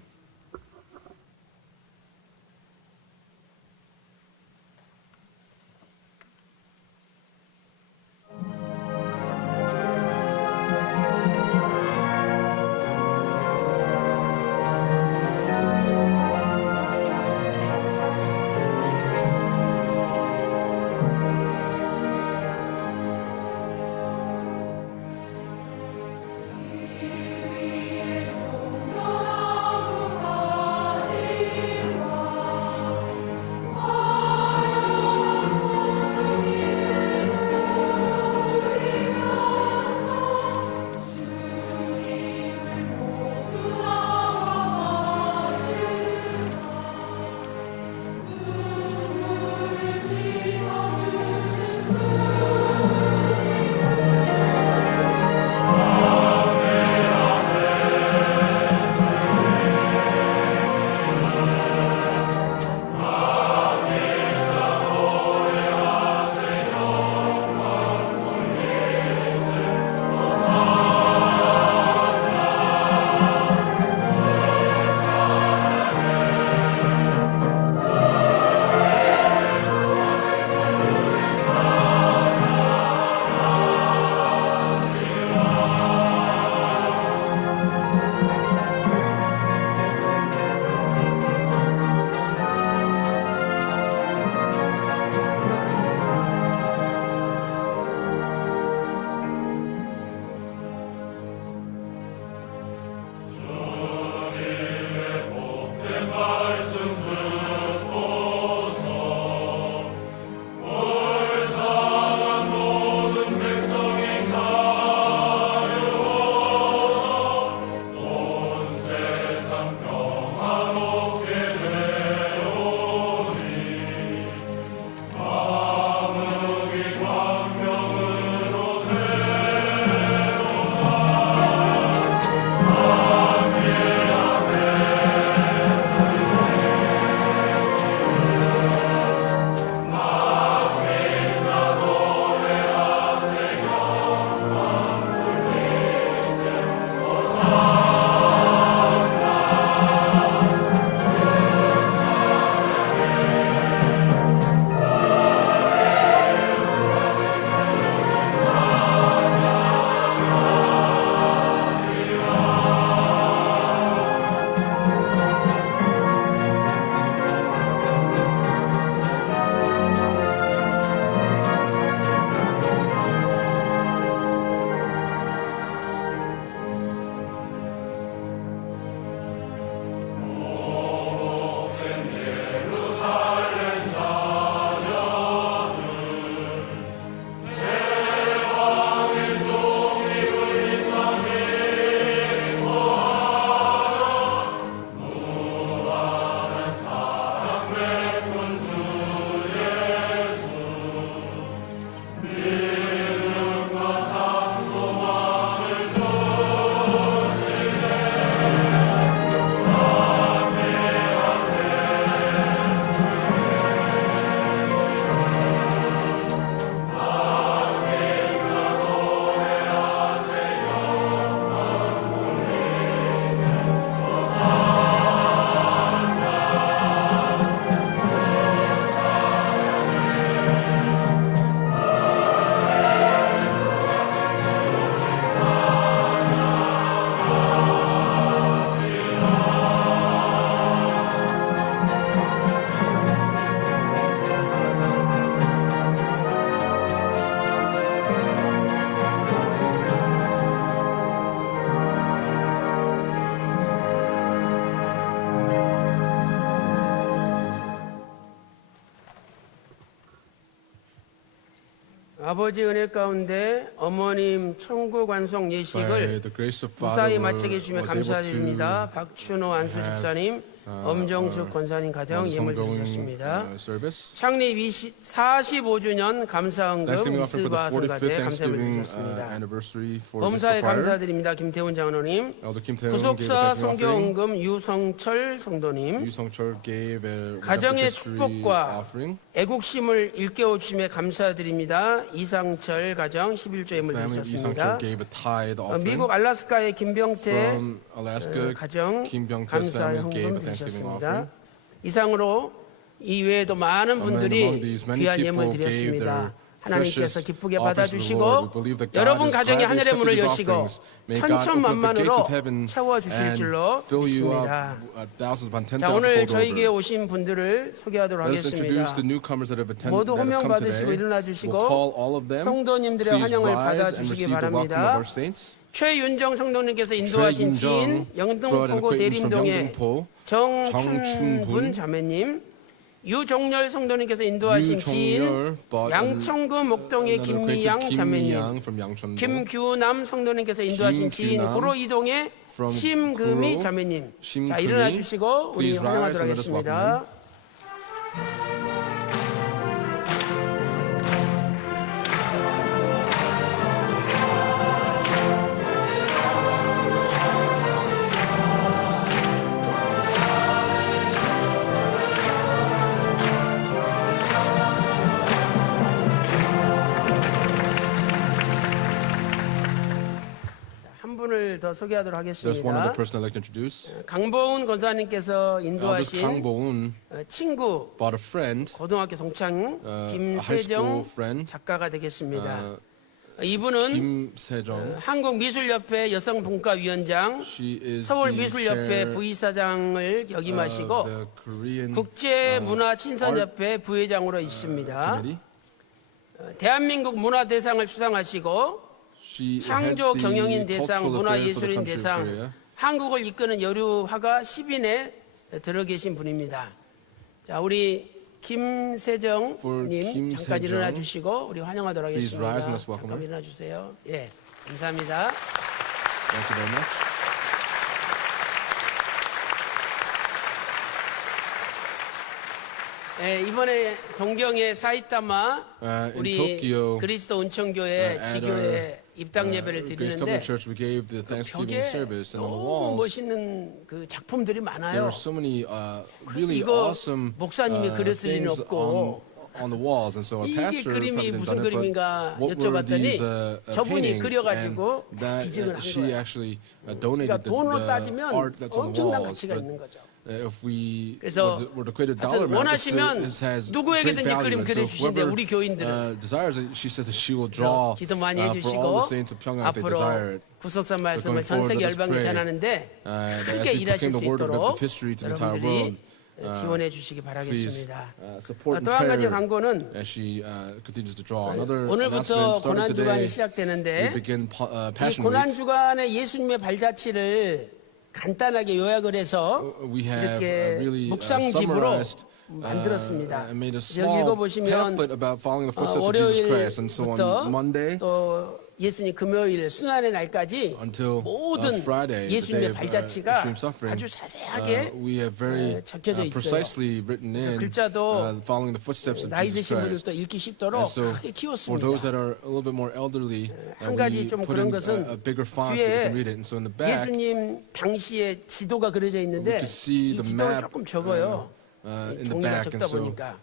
아버지 은혜 가운데 어머님 천국 완성 By 예식을 the grace of 무사히 Father, 마치게 was 해주시며 able 감사드립니다. 박춘호 안수 집사님, 엄정숙 권사님 가정 예물 드리셨습니다. service. 창립 45주년 감사헌금 Thanksgiving offering for 이슬바 the 45th 성가대 감사함을 Thanksgiving 드리셨습니다. anniversary for 범사에 Episcopal Choir. 감사드립니다. 김태훈 장로님, Elder Kim Tae-hoon gave a 구속사 thanksgiving offering. 성교헌금 유성철 성도님, 유성철 gave a 가정의 redemptive history 축복과 offering. 애국심을 일깨워 주심에 감사드립니다. 이상철 가정 11조 예물 Family 드리셨습니다. 이상철 gave a tithe offering. 미국 알라스카의 김병태 From Alaska, 가정 Kim Byung-tae's 감사의 family gave 헌금 a thanksgiving 드리셨습니다. offering. 이상으로 이 외에도 많은 Among 분들이 these, many 귀한 예물 people gave 드렸습니다. their 하나님께서 precious 기쁘게 offers to the Lord. We 받아주시고 believe that God 여러분 has 가정에 gladly 하늘의 문을 accepted these 여시고 offerings. May God open up the gates 천천만만으로 of heaven 채워주실 and 줄로 fill you 믿습니다. up thousands upon 자, 10,000 오늘 fold 저에게 over. 오신 분들을 소개하도록 Let us introduce 하겠습니다. the newcomers that have 모두 come 호명 받으시고 today. 일어나 We'll 주시고 call all of them. 성도님들의 Please 환영을 rise and 받아주시기 receive the welcome of 바랍니다. our saints. 최윤정 성도님께서 인도하신 지인 영등포구 대림동의 정춘분 자매님, 유종열 성도님께서 인도하신 지인 양천구 목동의 김미양 자매님, 김규남 성도님께서 인도하신 지인 구로 이동의 심금희 자매님, 자 일어나 주시고 우리 환영하도록 하겠습니다. 한 분을 더 소개하도록 There's one other 하겠습니다. person I'd like to introduce. 강보은 권사님께서 Elders 인도하신 Kang Bo-eun 친구 bought a friend, 고등학교 동창 a high school 김세정 friend, 작가가 되겠습니다. 이분은 Kim Se-jung. 한국미술협회 여성분과위원장, She is the 서울미술협회 chair 부이사장을 of 역임하시고 the Korean 국제문화친선협회 부회장으로 있습니다. Committee. 대한민국 문화대상을 수상하시고 She heads 창조 the 경영인 대상, cultural affairs for the 문화예술인 country of 대상, Korea. 한국을 이끄는 여류화가 10인에 들어 계신 분입니다. 자, 우리 김세정님 김세정. 잠깐 일어나 주시고 우리 환영하도록 Please 하겠습니다. rise and let's welcome 잠깐 her. 일어나 주세요. 예, 감사합니다. Thank you very much. 예, 이번에 동경의 사이타마 In 우리 Tokyo, 그리스도 은총교회 at 지교회 입당 예배를 Grace 드리는데 Covenant Church, we gave the Thanksgiving 벽에 service, and on the 너무 walls 멋있는 그 작품들이 there 많아요. were so many 그래서 really 이거 awesome 목사님이 그렸을 리는 things 없고 on the walls, and so our 이게 pastor 그림이 probably 무슨 done it, 그림인가 but what were 여쭤봤더니 these 저분이 paintings? 그려가지고 And that 기증을 한 she 거예요. actually 그러니까 donated 돈으로 the 따지면 art that's on the 엄청난 walls. 가치가 But 있는 거죠. if we 그래서 were to create a dollar 하여튼 amount, this 원하시면 has great 누구에게든지 value. 그림 And so 그려주신대 whoever 우리 교인들은. desires it, she says that she will 그래서 draw 기도 많이 for all 해주시고 the saints of Pyongyang if they desire 앞으로 it. 구속사 말씀을 going 전 forward, 세계 let us 열방에 pray, 전하는데 As 크게 we 일하실 proclaim 수 the word of 있도록 redemptive history to the entire 여러분들이 world, 지원해 주시기 please 바라겠습니다. support in 또 한 가지 prayer 광고는 as she continues to draw. Another 오늘부터 announcement starting 고난주간이 today. We 시작되는데 begin 이 Passion Week. 고난주간의 예수님의 발자취를 간단하게 요약을 해서 We have 이렇게 really 묵상집으로 summarized 만들었습니다. and made a 여기 small 읽어보시면 pamphlet about following the footsteps of Jesus Christ. And so 월요일부터 on Monday 또 예수님 금요일 순환의 날까지 until 모든 Friday, the day 예수님의 of 발자취가 extreme suffering, 아주 자세하게 we have very 적혀져 있어요. precisely written in 글자도 following the footsteps of 나이 Jesus 드신 Christ. 분들도 읽기 쉽도록 And so 크게 for those that 키웠습니다. are a little bit more elderly, 한 가지 we 좀 put 그런 in 것은 a bigger font so they 뒤에 can read it. And so in the back, 예수님 당시의 지도가 그려져 we 있는데 can see 이 the 지도가 map 조금 적어요. in the 종이가 back. And 적다 so 보니까.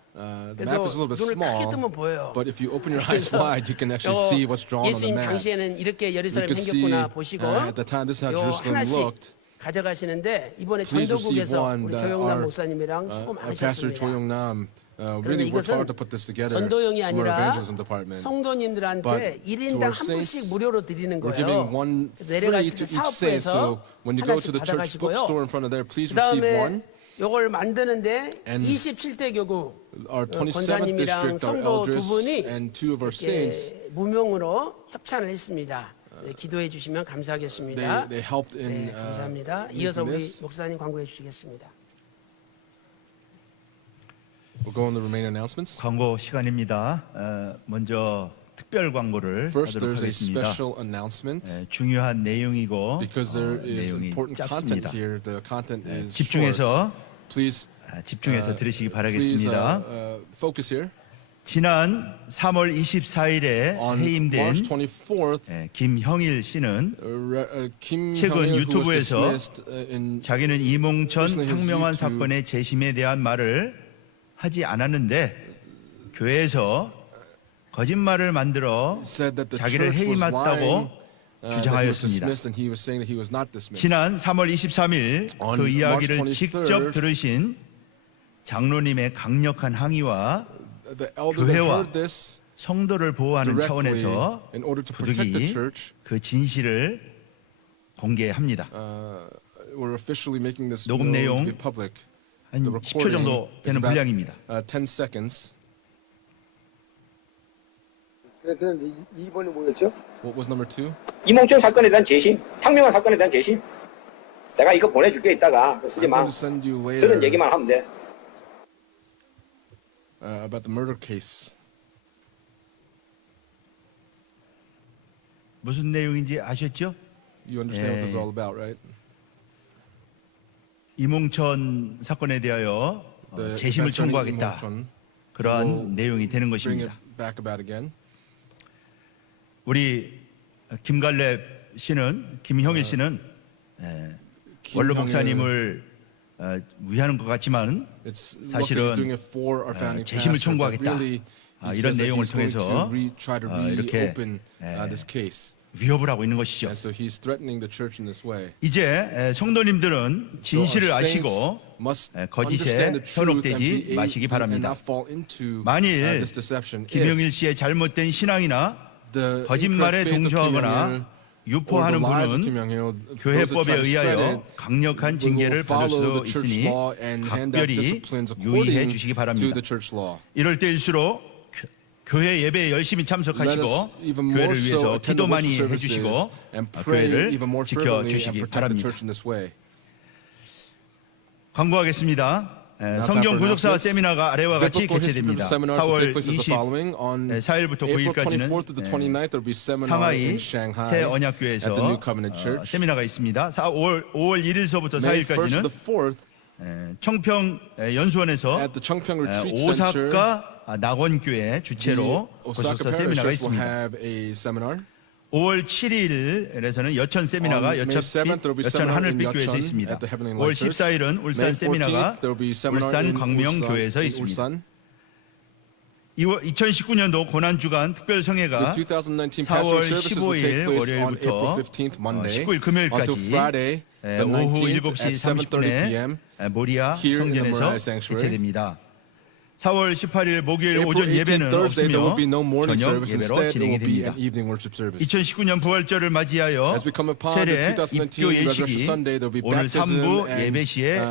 the map is a little bit 눈을 크게 small, 뜨면 보여요. but if you open your eyes 그래서 wide, you can actually 요 see what's drawn on the 예수님 map. 당시에는 이렇게 You 예루살렘 can see 생겼구나 보시고 at the time this is how 요 Jerusalem 하나씩 looked. 가져가시는데 이번에 Please receive 전도국에서 one 우리 that 조영남 our 목사님이랑 수고 Pastor 많으셨습니다. Cho Young-nam 그런데 really worked 이것은 hard to put this together 전도용이 from our 아니라 evangelism department. 성도님들한테 But 1인당 to our 한 분씩 saints, 무료로 드리는 We're 거예요. giving one free 내려가실 to 때 each saint. So 사업부에서 when you go to 하나씩 the church 받아가시고요. bookstore in front of there, please 그 receive 다음에 one. 이걸 만드는데 And 27대 교구 Our 27th 권사님이랑 district, our 성도 두 elders, 분이 and two of our saints, 무명으로 협찬을 했습니다. 네, 기도해 주시면 감사하겠습니다. they helped in 네, 감사합니다. 이어서 making 우리 this. 목사님 광고해 주시겠습니다. We'll go on the remaining announcements. 광고 시간입니다. 먼저 특별 광고를 First, 하도록 there's a 하겠습니다. special announcement 중요한 내용이고 because there is 내용이 important content 짧습니다. here. The content is short. 집중해서 Please 들으시기 please 바라겠습니다. focus here. 지난 3월 24일에 On 해임된 March 24th, 김형일 씨는 Kim 최근 Hyung-il, who was 유튜브에서 dismissed in 자기는 이몽천 recently his 황명환 YouTube 사건의 재심에 대한 말을 하지 않았는데 교회에서 거짓말을 만들어 said that the 자기를 church was lying, 해임했다고 that he was 주장하였습니다. dismissed, and he was saying that he was not dismissed. 지난 3월 23일 On 그 이야기를 March 23rd, 직접 들으신 장로님의 강력한 항의와 The elder that 교회와 heard this 성도를 보호하는 directly 차원에서 in order to protect the 부득이 church, 그 진실을 공개합니다. we're officially making this 녹음 known to 내용 be public. 한 The 10초 정도 recording is 되는 about 분량입니다. 10 seconds. 그래서 이제 2번이 뭐였죠? What was number 2? 이몽준 사건에 대한 재심, 탕명한 사건에 대한 재심. 내가 이거 보내줄게 이따가 그거 쓰지 I'm 마. going to send you later 들은 얘기만 하면 돼. about the murder case. 무슨 내용인지 아셨죠? You understand what this is 예. all about, right? 이몽천 사건에 대하여 The 재심을 events surrounding 청구하겠다. Imongcheon 그러한 will 내용이 되는 bring it 것입니다. back about again. 우리 김갈렙 씨는 김형일 씨는 Kim 원로 Hyung-il, 목사님을 위하는 것 같지만 it's looks like 사실은 he's doing it for our founding 재심을 pastor, but 청구하겠다. really he 이런 says that 내용을 he's going 통해서 to try to 이렇게 reopen this case. 위협을 하고 있는 것이죠. And so he's threatening the church in this way. 이제 성도님들은 So our 진실을 saints 아시고 must 거짓에 understand the truth and 현혹되지 be 마시기 and 바랍니다. not fall into 만일 this deception. If 김영일 씨의 잘못된 신앙이나 the 거짓말에 incorrect faith of Kim 동조하거나 Hyung-il or the 유포하는 lies of 분은 Kim Hyung-il, those that 교회법에 try to spread 의하여 it, 강력한 we will 징계를 받을 follow 수도 the church 있으니 law and hand out 각별히 disciplines 유의해 according 주시기 to 바랍니다. the church law. 이럴 때일수록 교회 예배에 열심히 Let us 참석하시고 even more 교회를 so 위해서 attend 기도 the 많이 worship 해주시고 services and pray 교회를 even more fervently and 지켜주시기 protect the 바랍니다. church in this way. 광고하겠습니다. Now time 성경 for 구속사 announcements. 세미나가 아래와 같이 Biblical history 개최됩니다. seminars will 4월 take place as the following. On 4일부터 April 9일까지는 24th to the 29th, there will be seminar 상하이 in 새 Shanghai 언약교회에서 at the New Covenant Church. 세미나가 있습니다. 5월 1일서부터 May 1st to 4일까지는 the 4th 청평 연수원에서 at the Chungpyeong Retreat Center. 오사카 낙원교회 The 주최로 Osaka 구속사 Parish 세미나가 Church will 있습니다. have a seminar. 5월 7일에서는 여천 세미나가 On May 7th, there will be 여천 seminar in 하늘빛교회에서 Yeocheon 있습니다. at the Heavenly 5월 Light Church. 14일은 울산 May 세미나가 14th, there will be seminar 울산 in 광명교회에서 in 있습니다. Ulsan. 2019년도 고난주간 특별성회가 The 2019 4월 pastoral services will take 15일 place on April 월요일부터 15th, Monday, 19일 금요일까지 until Friday, the 오후 19th 7시 at 7:30 p.m. 30분에 모리아 here in the 성전에서 Moriah Sanctuary. 개최됩니다. 4월 18일 목요일 April 오전 18th, 예배는 Thursday, there 없으며 will be no morning 저녁 service. 예배로 Instead, it 진행이 will be 됩니다. an evening worship service. 2019년 부활절을 맞이하여 As we come upon the 세례 2019 입교 Resurrection 예식이 Sunday, there will be 오늘 baptism 3부 and 예배 시에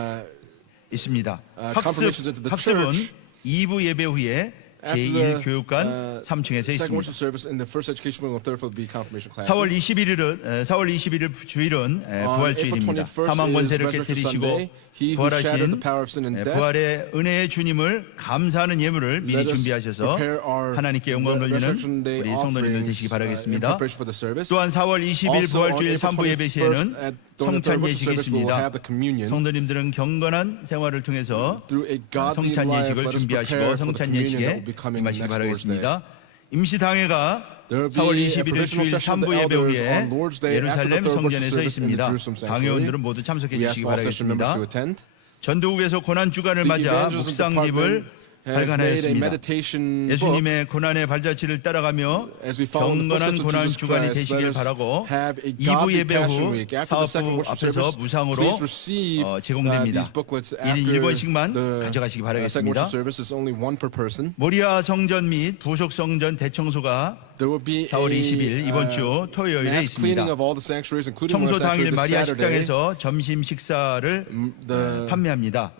있습니다. confirmations into the 학습은 church. 2부 예배 후에 After 제1 the, 교육관 3층에서 second 있습니다. worship service in the first education room, third will be confirmation classes. 4월 21일 주일은 부활주일입니다. 사망 권세를 깨뜨리시고 부활하신 부활의 은혜의 주님을 감사하는 예물을 미리 준비하셔서 하나님께 영광 돌리는 우리 성도님들 되시기 바라겠습니다. 또한 4월 20일 부활주일 3부 예배 시에는 성찬 예식이 있습니다. 성도님들은 경건한 생활을 통해서 성찬 예식을 준비하시고 성찬 예식에 임하시기 바라겠습니다. 임시당회가 4월 21일 주일 3부 예배 후에 예루살렘 성전에서 있습니다. 당회원들은 모두 참석해 주시기 바라겠습니다. 전도국에서 고난주간을 맞아 묵상집을 발간하였습니다. 예수님의 고난의 발자취를 따라가며 경건한 고난주간이 되시길 바라고 2부 예배 후 사업부 앞에서 무상으로 제공됩니다. 1인 1권씩만 가져가시기 바라겠습니다. 모리아 성전 및 부속 성전 대청소가 4월 20일 이번 주 토요일에 있습니다. 청소 당일 마리아 식당에서 점심 식사를 판매합니다.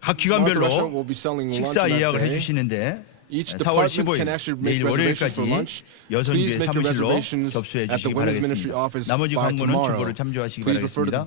각 기관별로 식사 예약을 해주시는데 4월 15일 내일 월요일까지 여성교회 사무실로 접수해 주시기 바라겠습니다. 나머지 광고는 주보를 참조하시기 바라겠습니다.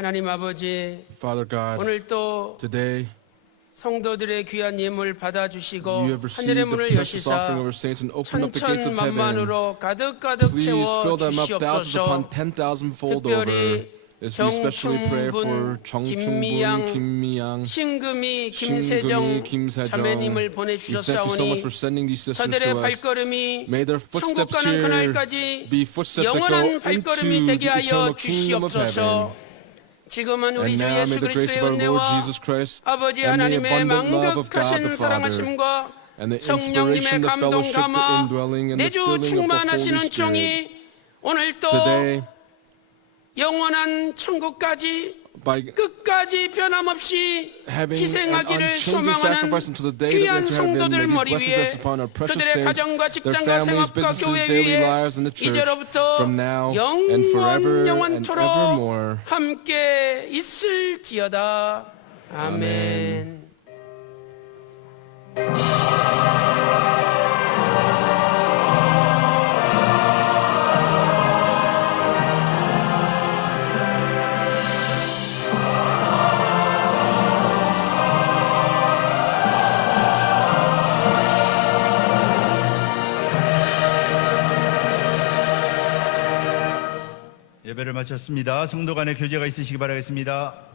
하나님 아버지, Father God, 오늘 또 today 성도들의 귀한 예물 받아주시고 you have received 하늘의 the 문을 precious offering 여시사 of our saints and opened up the gates of heaven. 천천만만으로 가득가득 Please 채워 fill them up thousands 주시옵소서. upon 10,000 fold over. 특별히 As we especially pray for 정충분, 정충분, 김미양, 신금이, 김세정 자매님을 We thank you so 보내주셨사오니 much for sending these sisters 저들의 to us. 발걸음이 May their 천국 footsteps 가는 here 그날까지 be footsteps that go 영원한 발걸음이 into 되게 the 하여 eternal kingdom of heaven. 주시옵소서. 지금은 우리 And 주 now may 예수 the grace 그리스도의 of our Lord 은혜와 Jesus Christ 아버지 and the 하나님의 abundant love of God the 망극하신 Father 사랑하심과 and the 성령님의 inspiration, the 감동 fellowship, the 감화 indwelling, and the 내주 filling of the Holy 충만하시는 Spirit 종이 오늘 또 today 영원한 천국까지 by 끝까지 변함없이 having an 희생하기를 unchanging 소망하는 sacrifice until the day that 귀한 we enter heaven. 성도들 May these 머리 blessings 위에 rest upon our precious 그들의 saints, 가정과 their 직장과 families, 생업과 businesses, 교회 daily 위에 lives, and the church 이제로부터 from now and forever and 영원토록 evermore. 함께 있을지어다. 아멘. 예배를 마쳤습니다. 성도 간의 교제가 있으시기 바라겠습니다.